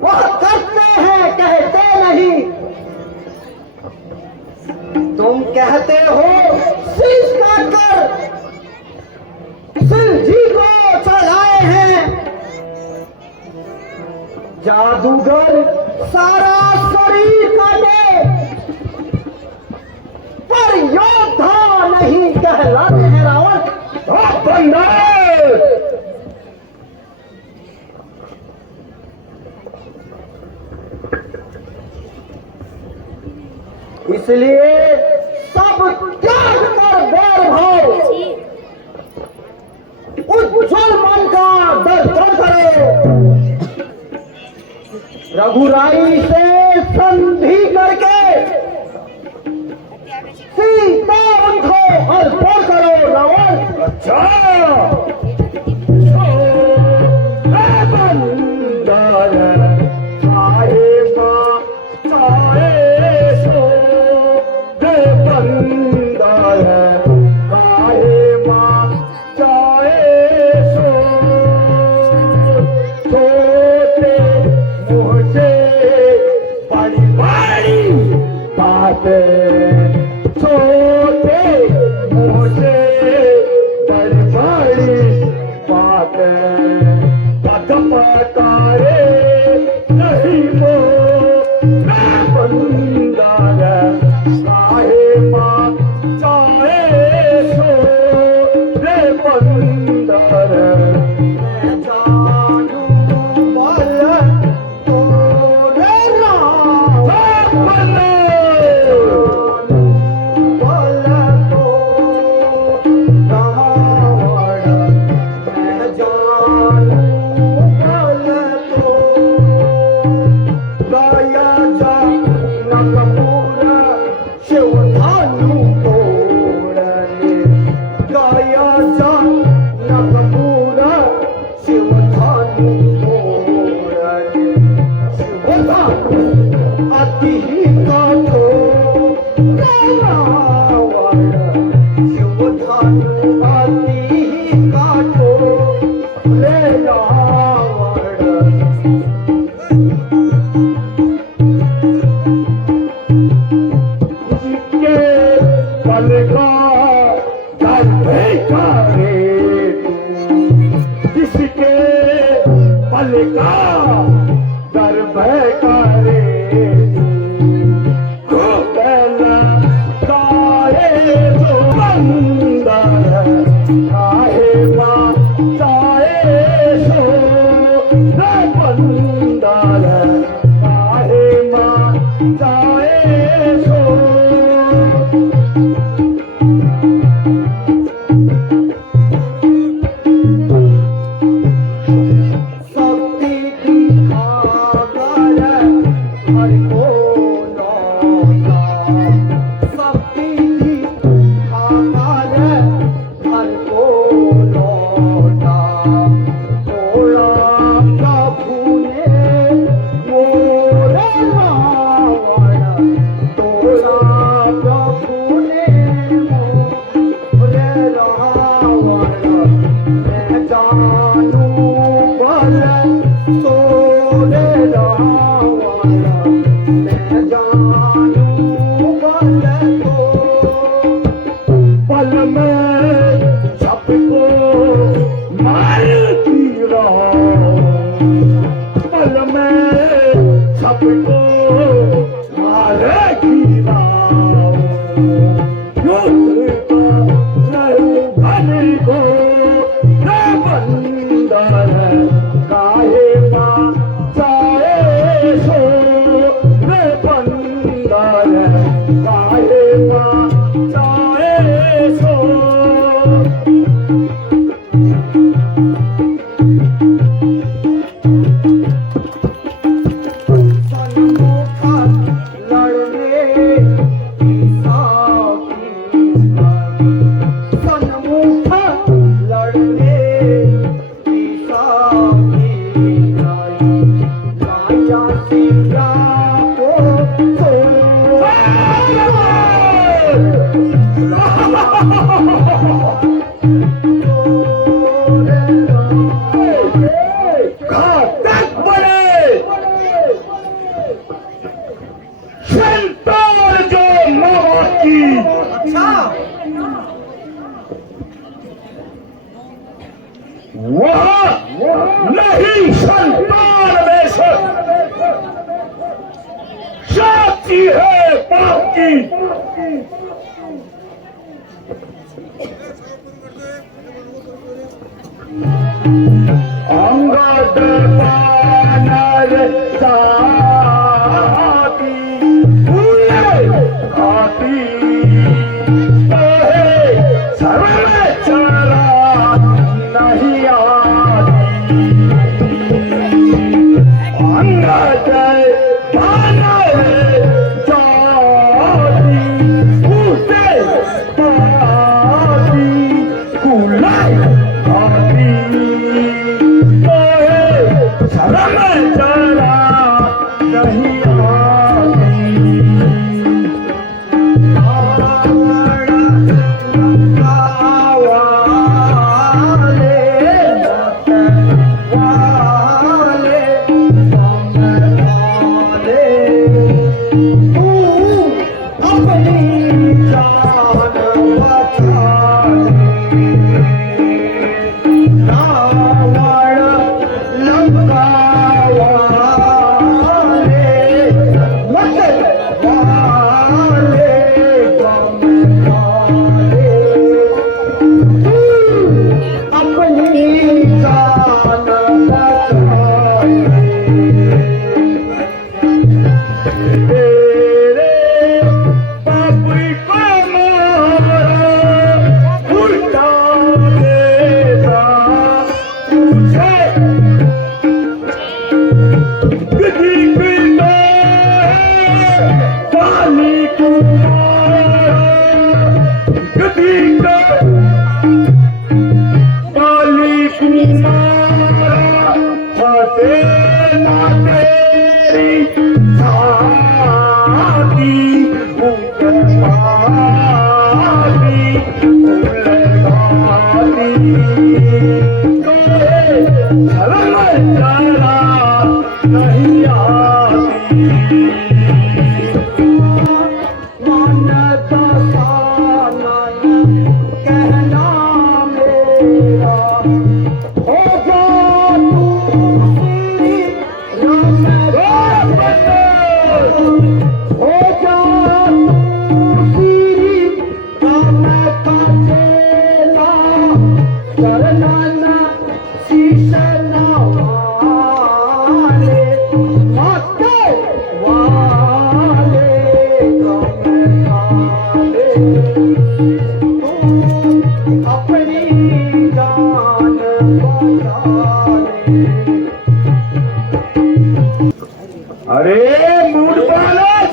वह करते हैं, कहते नहीं। तुम कहते हो शीश काटकर सिंह जी को चढ़ाए हैं, जादूगर सारा शरीर काटे पर योद्धा नहीं कहलाते हैं रावण। इसलिए सब त्याग कर बैर भाव उज्जवल मन का दर्शन करो। रघुराई से संधि करके सीता उनको अर्पण करो रावण। अच्छा जनकपुर शिवधनु मोरले शिवधनु अति कठोर रावण शिवधनु अति कठोर रावण जिसके पल का गर्भ करे जिसके पल का गर्भ करे तो पहला काहे तो बंदर काहे माँ चाहे सो न बंदर काहे माँ चाहे सो शक्ति दिखाकर हर को लौटा शक्ति दिखाकर हर को लौटा तोड़ा प्रभु ने मोरे रावण तोड़ा प्रभु ने मोरे रावण मैं जानू बल तोरे रावण मैं जानू बल तो पल में सबको मार गिरा पल में सबको मार गिरा युद्ध का रघुबन को न बंदर काहे माँ चाहे सो न बंदर काहे माँ चाहे सो सन्मुख लड़ने की साकी सन्मुख लड़ने की साकी राजा सीता को घातक बड़े संतान जो माँ की वह नहीं संतान में से साथी है पाप की अंगद बानर जाती फूले खाती तोहे शरण चला नहीं आती अंगद बानर जाती फूले खाती फूले खाती तोहे शरण चला नहीं आती वाले नहीं आती कहना मेरा हो जा हो जा करना ना शीशा वाले माते वाले अपनी जान बचा ले। अरे मूड बालक,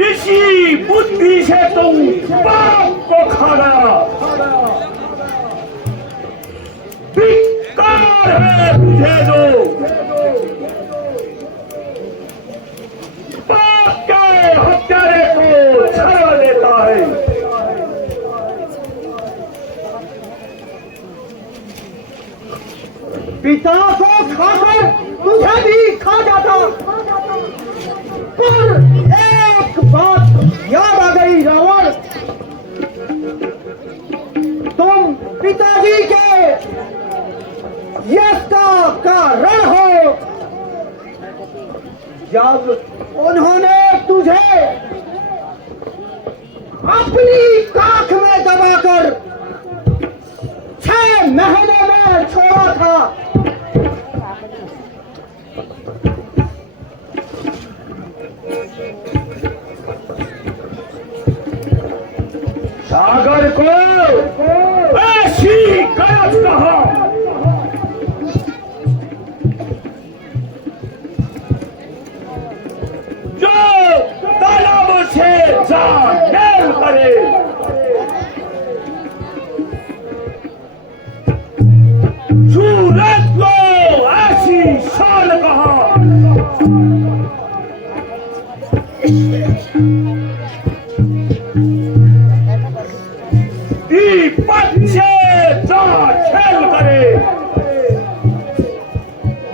इसी बुद्धि से तुम पाप को खाना धिक्कार है तुझे जो पाप के हत्यारे को छड़ा देता है। पिता को खाकर तुझे भी खा जाता, पर एक बात याद आ गई रावण, तुम पिताजी के यश का कारण हो। जब उन्होंने तुझे अपनी काख में दबाकर 6 महीने में छोड़ा था, सागर को ऐसी गलत कहा, जो तालाब से जा मेल करे। सूरज को ऐसी शान कहा, बच्चे जा खेल करे।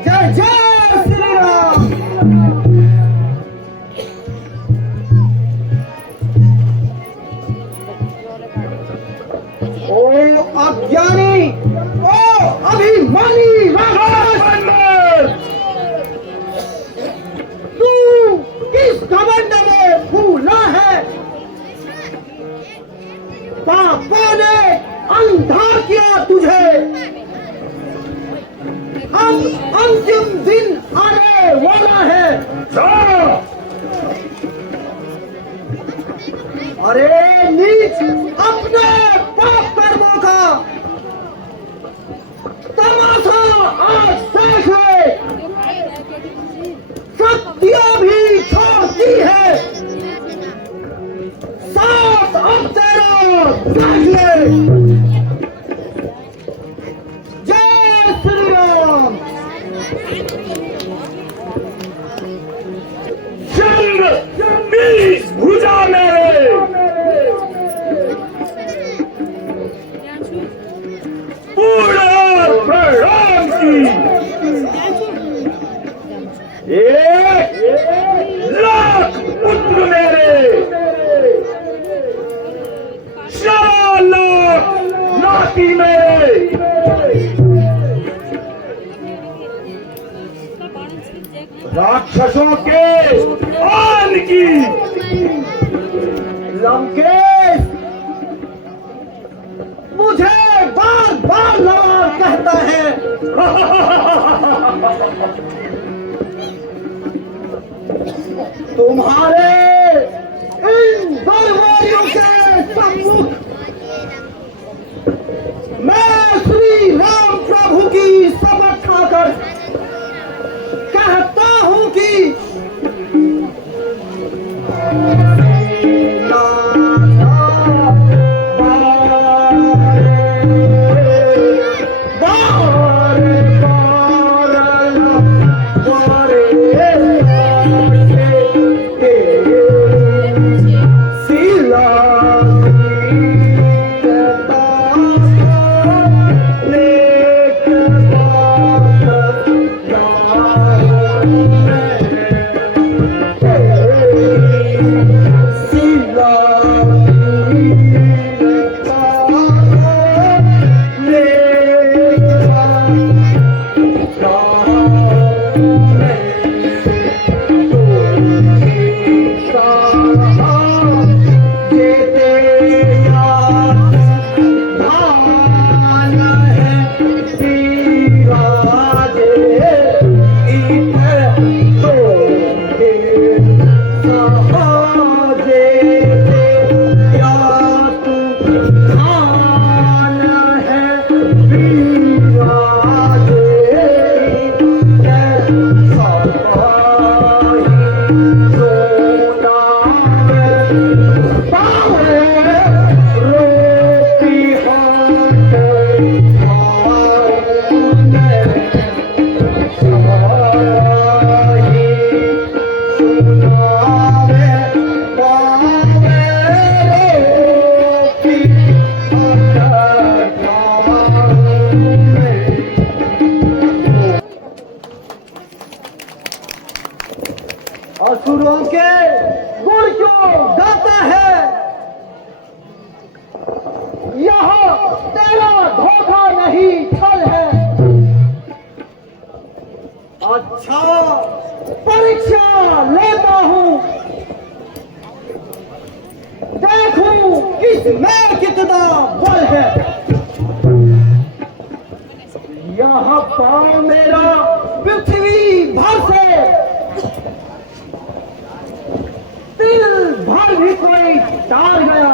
जय जय श्री राम। ओ अज्ञानी, ओ अभिमानी राक्षस, तू किस घमंड में फूला है? पापों ने अंधा किया तुझे, अब अंतिम दिन आने वाला है। अरे नीच, अपने पाप कर्मों का तमाशा आज देख ले। शक्तियां भी छोड़ती है, साथ अब तेरा देख ले। जय श्री राम। जंग 20 भुजा मेरे, पूरा प्रणाम की। 1 लाख पुत्र मेरे, 4 लाख नाती मेरे, राक्षसों के आन की। लंकेश मुझे बार बार लड़ार कहता है। तुम्हारे इन दरबारियों के सम्मुख मैं श्री राम प्रभु की शपथ खाकर कहता हूं कि धान है विराजे कैसा पाही सोना पावे रोटी हाथ असुरों के गुण क्यों गाता है? यहाँ तेरा धोखा नहीं छल है। अच्छा परीक्षा लेता हूँ, देखूं किसमें कितना बल है। यहाँ पाँव मेरा पृथ्वी भर से तिल भर भी कोई टार गया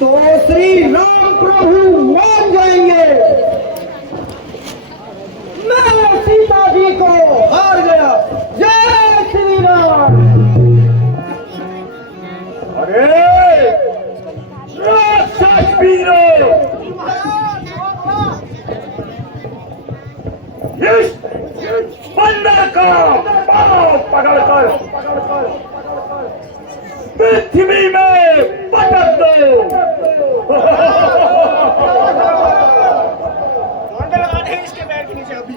तो श्री राम प्रभु मान जाएंगे। मैं सीता जी को हार गया। जय श्री राम। अरे राक्षस वीरों, इस बंदर का पांव पकड़कर पृथ्वी में पटक दो। इसके पैर के नीचे अभी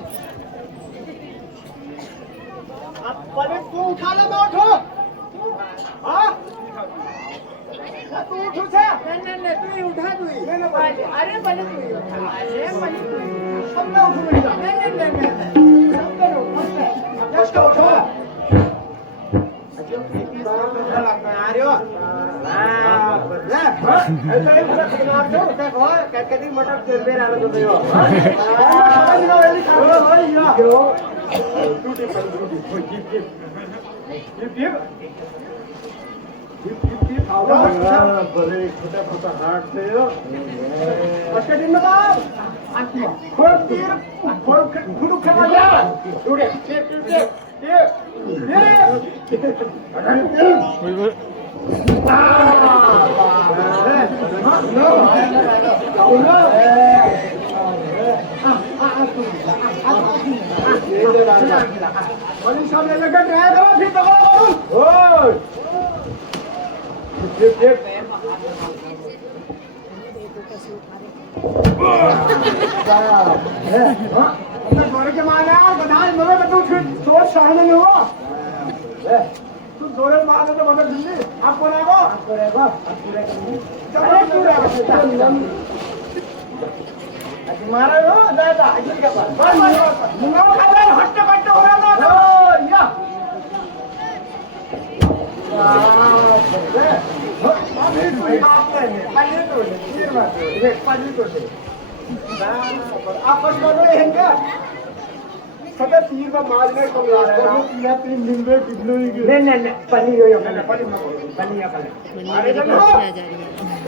आप पहले तू उठा लो, मैं उठो। हाँ तू उठो से। नहीं तू ही उठा, तू ही। अरे पहले तू ही उठा। अरे पहले तू ही। सब में उठो बेटा। नहीं सब में उठो। जस्ट उठो। आ रहे हो? कभी मटक चलते रहा तो नहीं बड़े छोटा छोटा हाथ से के मारे बधाई मरो तो तू सोच सहन नहीं हुआ। तू जोरे मार दे तो बता दिल्ली आपको रहेगा मारा हो दादा अजीत के पास मुंगा खा ले हट्टे कट्टे हो रहा ना या तीर का मारने को ला रहा है। तीन दिन में कितने नहीं पनी हो पनी अरे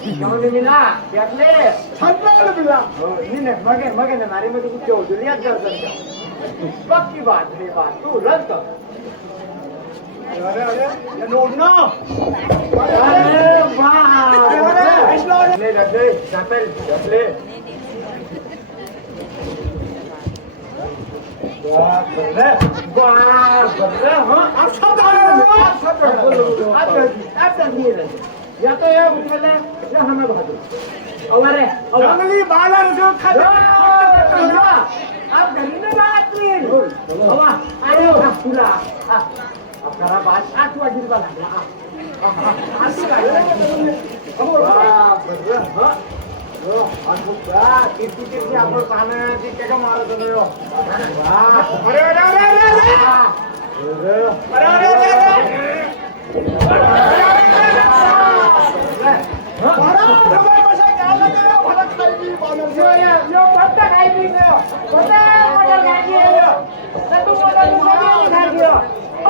क्यों नहीं मिला देखले छन्ना नहीं मिला नहीं मगे ने मारे में तो कुछ हो दुनिया कर सकता पक्की बात है बात तू रद कर। अरे ये नोटना अरे वाह ले रखे चपेल चपले या तो ये उठले या हमें भागो अरे जंगली बालर जो खतरा आप घर में बात नहीं बाबा अरे पूरा अब करा बात आज वाजिब लागला आज काय अब वाह अद्भुता किती आपण पाण्याची त्याच्या मारत होतो अरे अरे अरे अरे अरे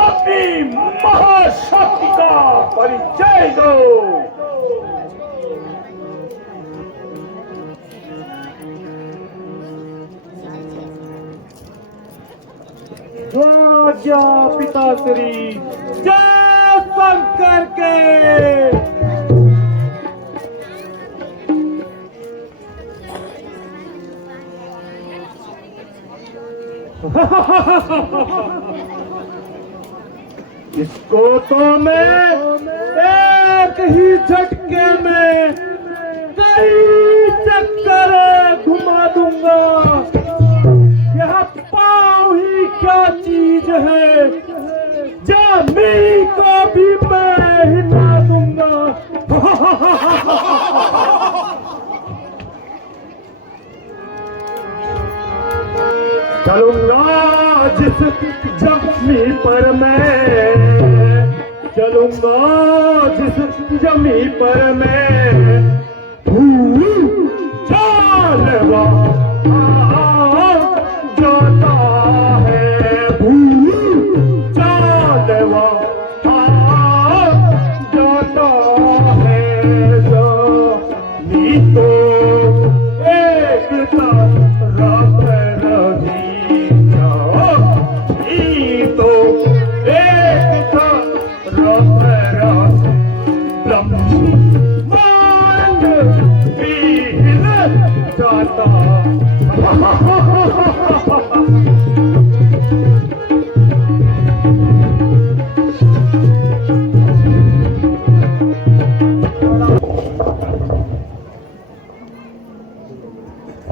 अपनी महाशक्ति का परिचय दो। प्रज्ञा पिताश्री जय शंकर के। इसको तो मैं एक ही झटके में कई चक्कर घुमा दूंगा। यह पाँव ही क्या चीज है, जमीन को भी मैं हिला दूंगा। चलूंगा जिस जमी पर मैं, चलूंगा जिस जमी पर मैं, चालवा जाता है, चालवा जाता है। जमी तो एक तरफ रही, जमी तो एक तरफ रही, ब्रह्मांड भी हिल जाता।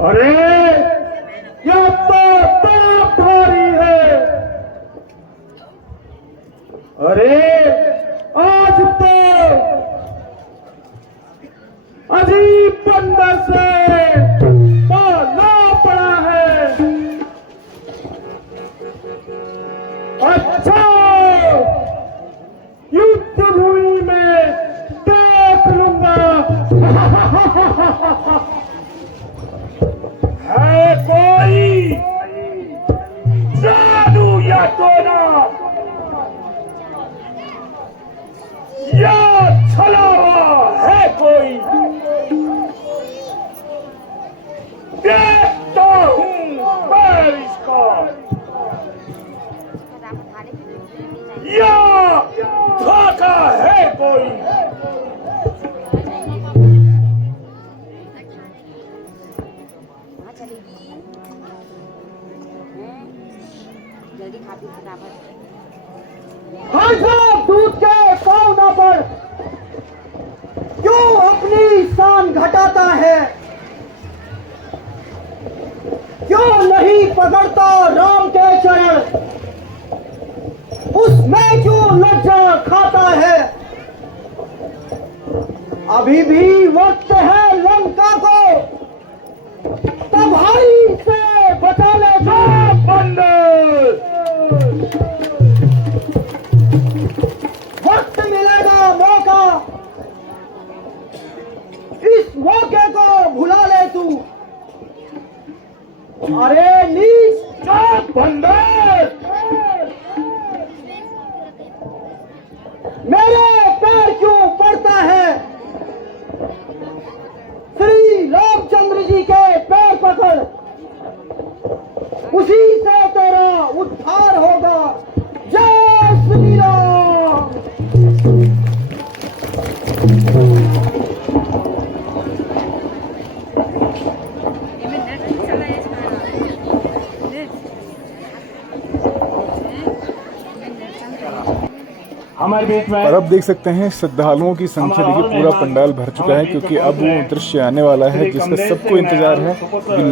अरे यह तो पाप भारी है। अरे आज तो अजीब बंदर से पाला पड़ा है। अच्छा युद्ध भूमि में देख लूंगा। है कोई जादू या टोना, या छलावा है कोई, देखता हूँ मैं इसका। या धोखा है कोई। जल्दी खा पी फटाफट। भाई साहब दूध के पाँव ना पर क्यों अपनी शान घटाता है? क्यों नहीं पकड़ता राम के चरण? उसमें क्यों लज्जा खाता है? अभी भी वक्त है लंका को तबाही से बचा ले। बंदर वक्त मिलेगा मौका, इस मौके को भुला ले तू। अरे नीच बंदर, मेरे पैर क्यों पड़ता है? श्री रामचंद्र जी के पैर पकड़, उसी से तेरा उद्धार होगा। जय श्री राम। हमारे बीच में और अब देख सकते हैं श्रद्धालुओं की संख्या देखिए, पूरा पंडाल भर चुका है, क्योंकि अब वो दृश्य आने वाला है जिसका सबको इंतजार है कि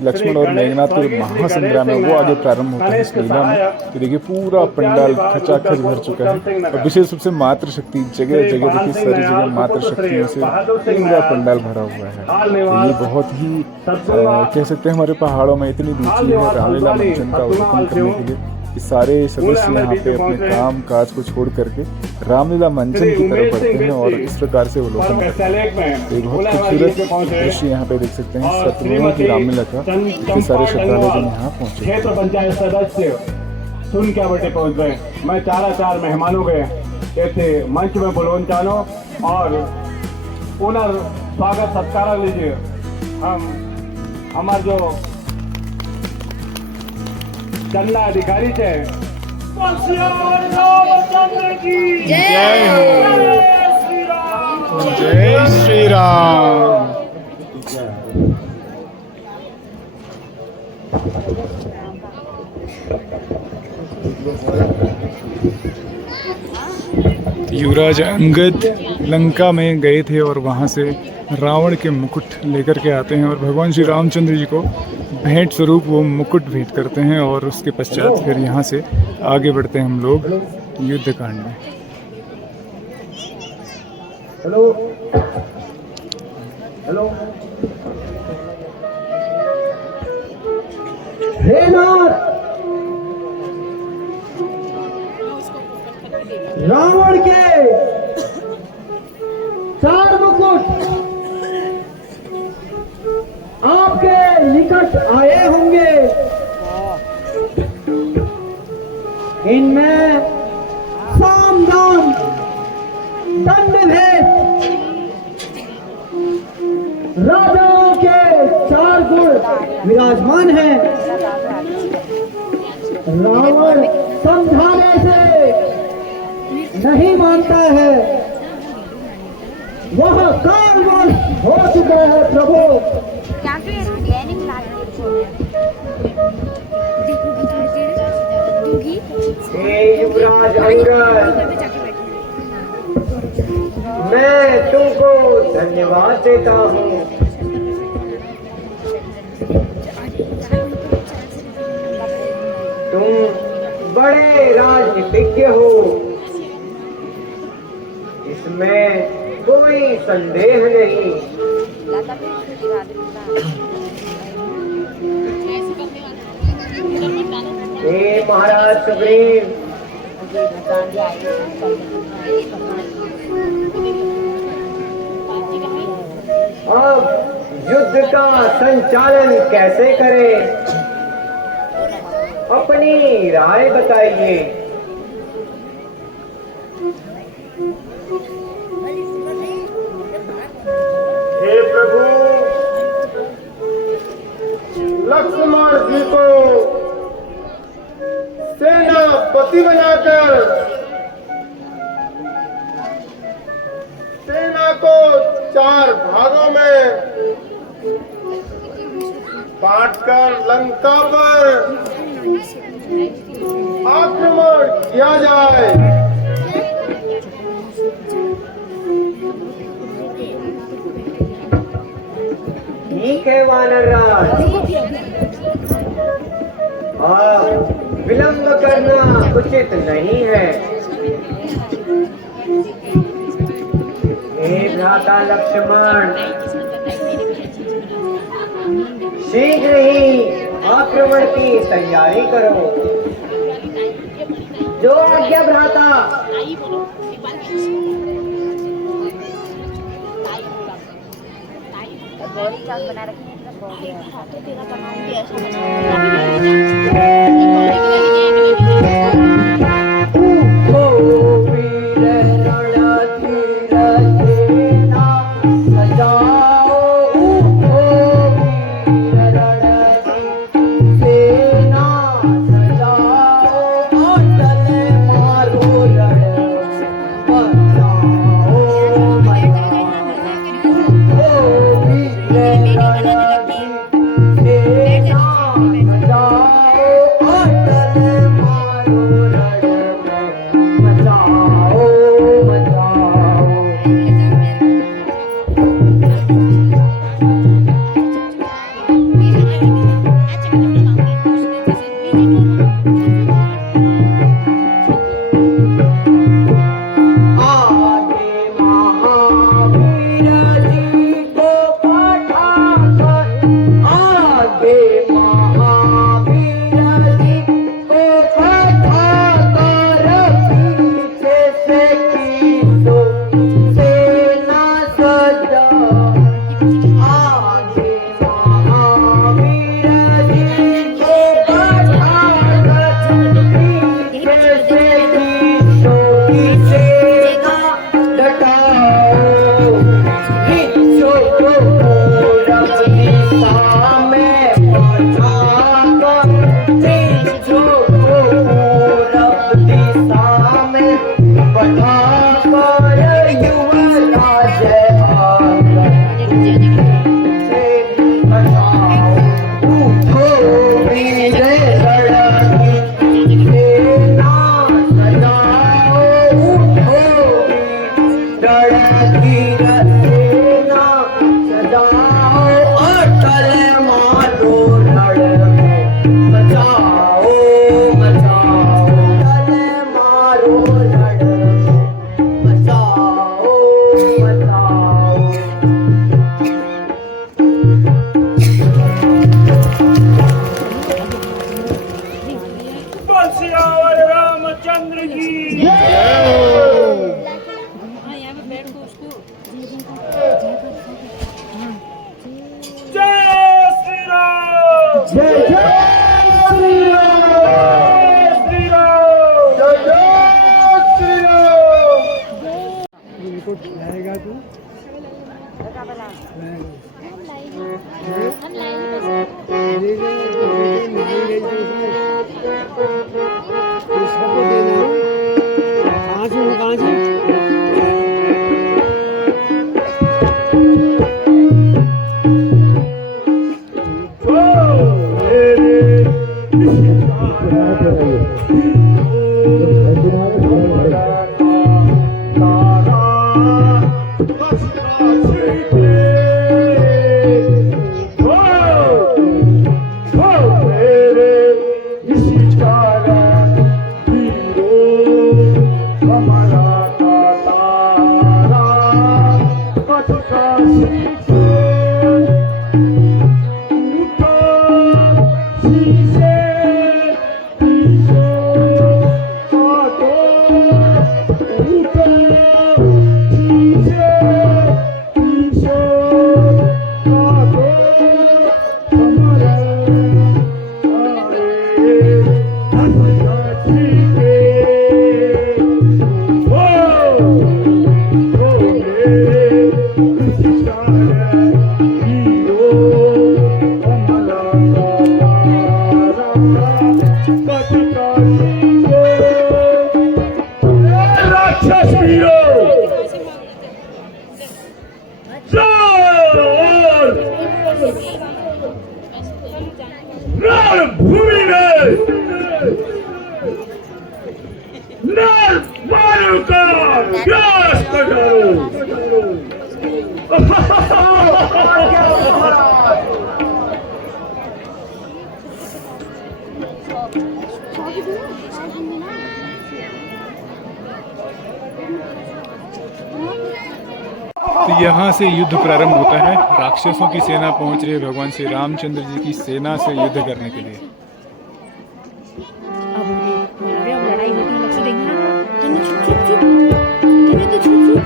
लक्ष्मण और मेघनाथ का जो महासंग्राम है वो आगे प्रारंभ होता है इस लीला में। तो देखिए पूरा पंडाल खचाखच भर चुका है। और विशेष रूप से मातृशक्ति जगह जगह देखिए, सारी जगह मातृशक्तियों से पूरा पंडाल भरा हुआ है। तो ये बहुत ही कह सकते हैं हमारे पहाड़ों में इतनी रुचि है रामलीला मंचन का अवलोकन करने के लिए कि सारे सदस्य यहाँ पे अपने काम काज को छोड़ करके रामलीला मंचन की तरफ बढ़ते हैं और इस प्रकार से अवलोकन करते हैं। एक बहुत खूबसूरत दृश्य यहाँ पे देख सकते हैं सतनुओं की रामलीला का। इतने सारे श्रद्धालु जन यहाँ पहुंचे। क्षेत्र पंचायत सदस्य सुन क्या बटे पहुंच गए। मैं चार मेहमानों के ऐसे मंच में बुलवन चानो और पुनर् स्वागत सत्कार लीजिए। हम हमारे जो चंदा अधिकारी थे जय हो। जय श्री राम। युवराज अंगद लंका में गए थे और वहाँ से रावण के मुकुट लेकर के आते हैं और भगवान श्री रामचंद्र जी को भेंट स्वरूप वो मुकुट भेंट करते हैं और उसके पश्चात फिर यहाँ से आगे बढ़ते हैं हम लोग युद्ध कांड में। Hello hello. हे नाथ, रावण के 4 मुकुट आपके निकट आए होंगे। इनमें साम दाम दंड भेद राजाओं के 4 गुण विराजमान हैं। रावण समझाने से नहीं मानता है, वह कालवश हो चुका है प्रभु। हे युवराज अंगद, मैं तुमको धन्यवाद देता हूँ। तुम बड़े राजनीतिज्ञ हो, इसमें कोई संदेह नहीं। हे महाराज सुग्रीव, अब युद्ध का संचालन कैसे करें, अपनी राय बताइए। हे प्रभु, लक्ष्मण जी को सेनापति बनाकर सेना को 4 भागों में बांटकर लंका पर आक्रमण किया जाए। ठीक है वानर राज, और विलंब करना उचित नहीं है। हे भ्राता लक्ष्मण, शीघ्र ही आक्रमण की तैयारी करो। जो आज्ञा भ्राता। बॉडी चार्ज बना रखी है तो हो गया तो तेरा बनाऊंगी ऐसा भूमि में नर वायु का ग्रास करो। तो यहाँ से युद्ध प्रारंभ होता है। राक्षसों की सेना पहुंच रही है भगवान श्री रामचंद्र जी की सेना से युद्ध करने के लिए। अब लड़ाई होती है, लक्ष्य देखना। चुप चुप चुप चुप तो चुप चुप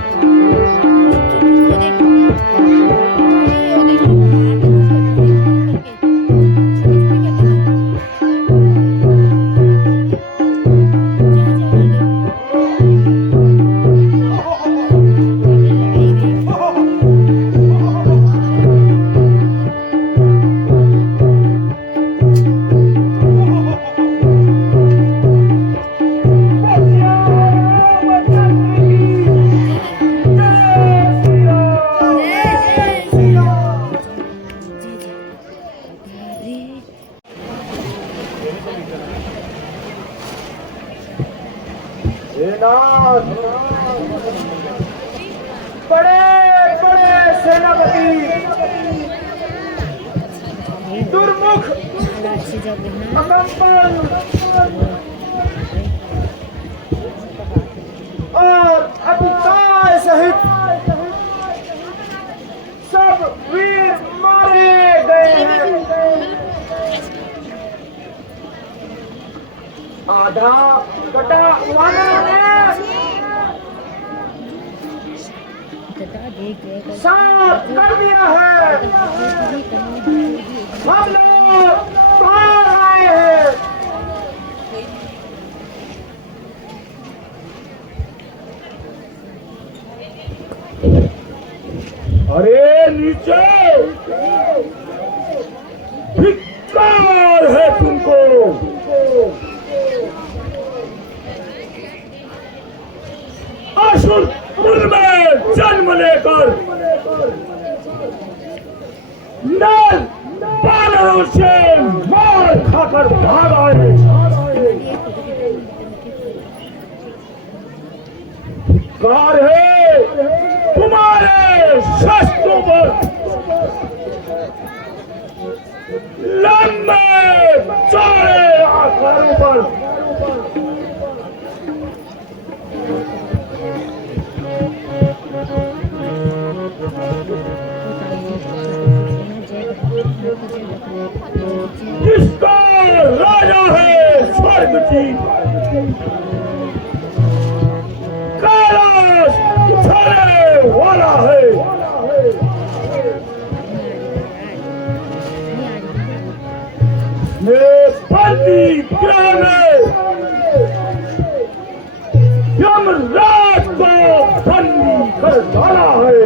बड़े बड़े सेनापति दुर्मुख अकम्पन और अभिकार सहित सब वीर मारे गए हैं। आधा कटा वानरों ने साफ कर दिया है। हम लोग बाहर आए हैं। अरे नीचे धिक्कार है तुमको। असुर कुल में जन्म लेकर नर बानरों से मार खाकर भाग आए। धिक्कार है तुम्हारे शस्त्रों पर, लंबे चौड़े आकारों पर। जिसका राजा है स्वर्ग की, कैलाश उठाने वाला है। ये बंदी गृह में यमराज को बंदी कर डाला है।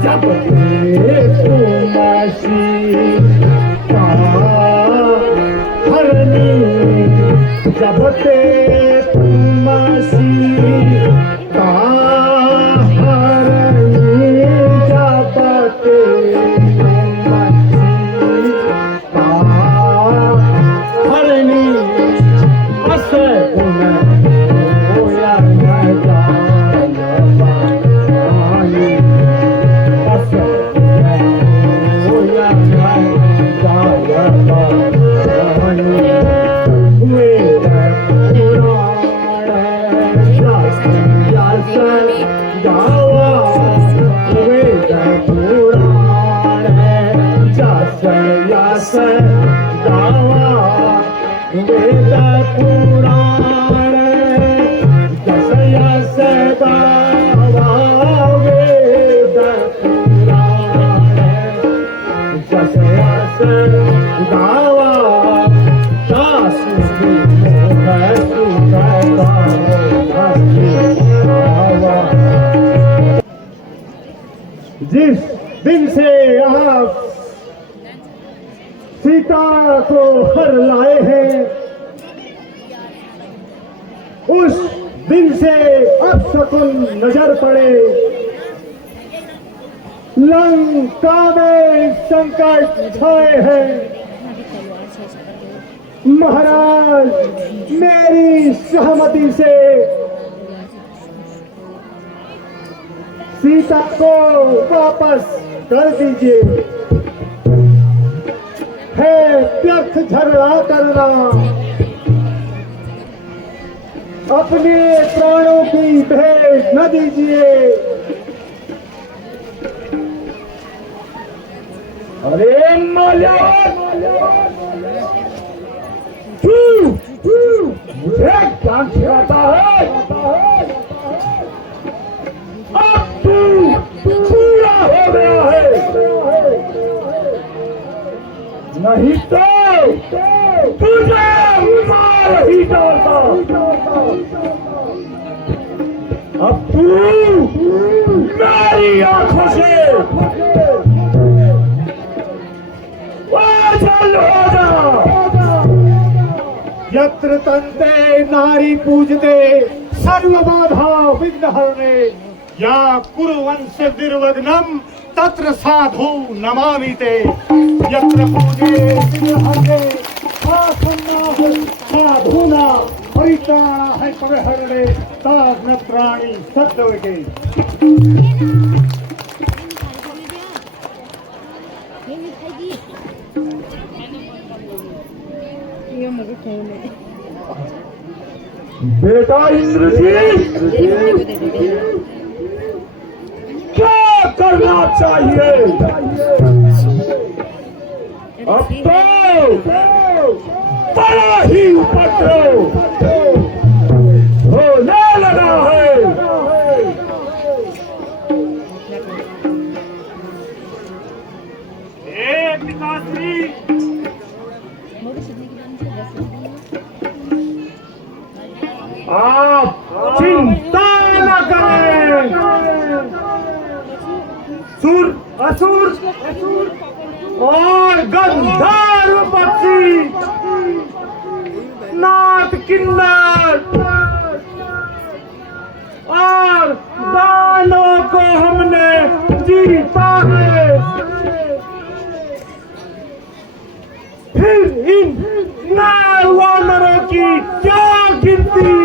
जब ते तुमसी का हरनी, जब ते तुमसी का हरनी, असे गुण होया न जानी, असे होया न जानी। वेद पुराण जस यस गावा, वेद पुराण जस यस गावा, दास जिस दिन से आप सीता को हर लाए हैं, उस दिन से अपशकुन नजर पड़े। लंका में संकट छाए हैं। महाराज, मेरी सहमति से सीता को वापस कर दीजिए। है व्यर्थ झगड़ा करना, अपने प्राणों की भेंट न दीजिए। अरे माल्या, मुझे ज्ञान सिखाता है। अब तू पूरा हो गया है, नहीं तो तुझे मार ही डालता। अब तू मेरी आंखों से ओझल हो जा। यत्र तन्ते नारी पूजते सर्वबाधा विघ्न हरणे, या कुरुवंश निर्वग्नम तत्र साधु नमामि ते। यत्र पूजे विघ्नहरणे साधूना परित्राणा है परिहरणे, तान प्राणी सद्वके। बेटा इंद्रजीत, क्या करना चाहिए? अब तो बड़ा ही उपद्रव होने लगा है। पिताश्री, आप चिंता न करें। असुर और और गंधर्व पक्षी नाथ किन्नर और दानों को हमने जीता है। फिर इन नर वानरों की क्या गिनती।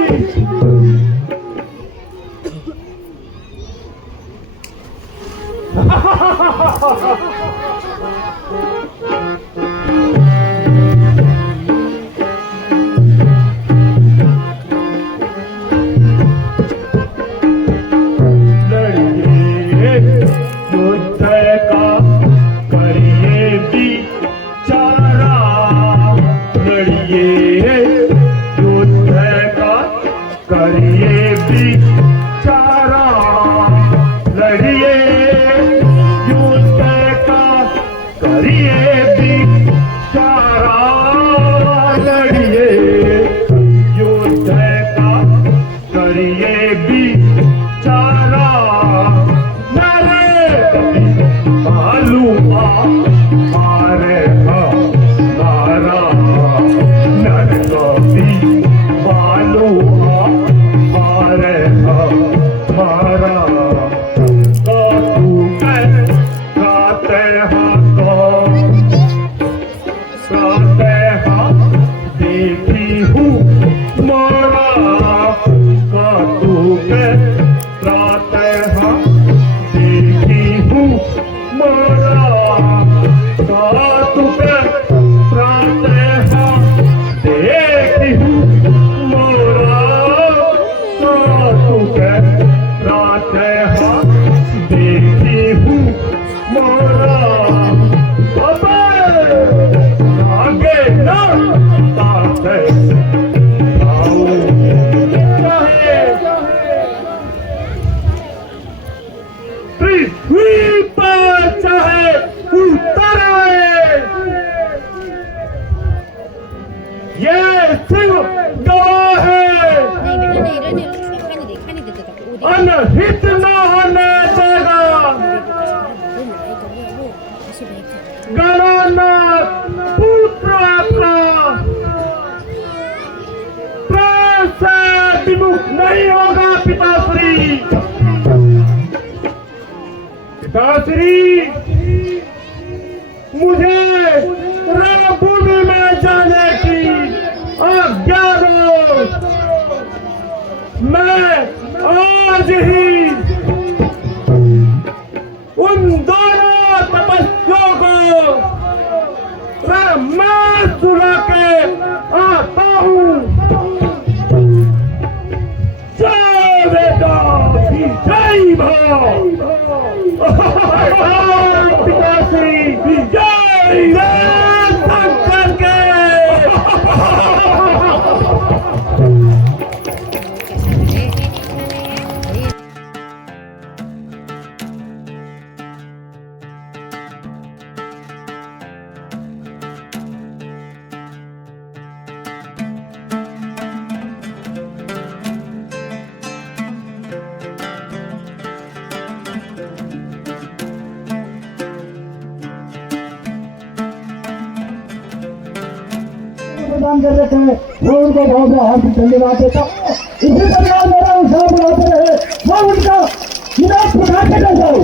अनहित न होने देगा गणनाथ पुत्र आपका प्राण से विमुख नहीं होगा। पिताश्री पिताश्री मुझे रणभूमि में जाने की आज्ञा दो। मैं आज ही उन दोनों तपस्वियों को मैं सुना के आता हूँ। जय बेटा की जय भाव पिताश्री जय शंकर के। प्रदान कर रखे हैं मैं उनको बहुत बहुत हार्दिक धन्यवाद देता हूँ। इसी प्रकार मेरा उत्साह बढ़ाते रहे मैं उनका विनाश दिखाते रह जाऊँ।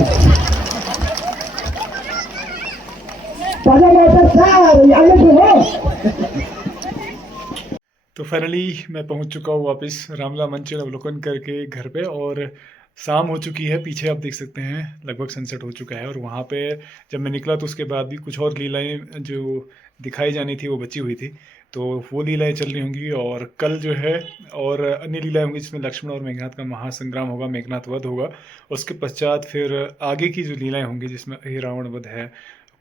तो फाइनली मैं पहुंच चुका हूँ वापस रामला मंच अवलोकन करके घर पे, और शाम हो चुकी है। पीछे आप देख सकते हैं लगभग सनसेट हो चुका है, और वहाँ पे जब मैं निकला तो उसके बाद भी कुछ और लीलाएं जो दिखाई जानी थी वो बची हुई थी, तो वो लीलाएं चल रही होंगी। और कल जो है और अन्य लीलाएं होंगी जिसमें लक्ष्मण और मेघनाथ का महासंग्राम होगा, मेघनाथ वध होगा। उसके पश्चात फिर आगे की जो लीलाएं होंगी जिसमें रावण वध है,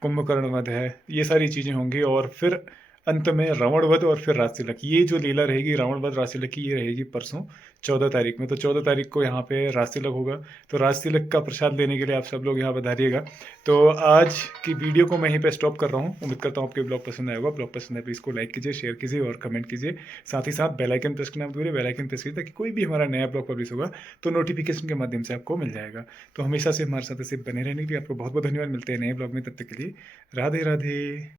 कुंभकर्ण वध है, ये सारी चीज़ें होंगी। और फिर अंत में रावण वध और फिर राजतिलक, ये जो लीला रहेगी रावण वध राजतिलक की, ये रहेगी परसों 14 तारीख में। तो 14 तारीख को यहाँ पे राजतिलक होगा, तो राजतिलक का प्रसाद लेने के लिए आप सब लोग यहाँ पधारिएगा। तो आज की वीडियो को मैं यहीं पे स्टॉप कर रहा हूँ। उम्मीद करता हूँ आपके ब्लॉग पसंद आएगा। ब्लॉग पसंद है प्लीज़ को लाइक कीजिए, शेयर कीजिए और कमेंट कीजिए। साथ ही साथ बेल आइकन प्रेस करना मत भूलिए, बेल आइकन प्रेस कीजिए ताकि कोई भी हमारा नया ब्लॉग पब्लिश होगा तो नोटिफिकेशन के माध्यम से आपको मिल जाएगा। तो हमेशा से हमारे साथ ऐसे बने रहने के लिए आपको बहुत बहुत धन्यवाद। मिलते हैं नए ब्लॉग में, तब तक के लिए राधे राधे।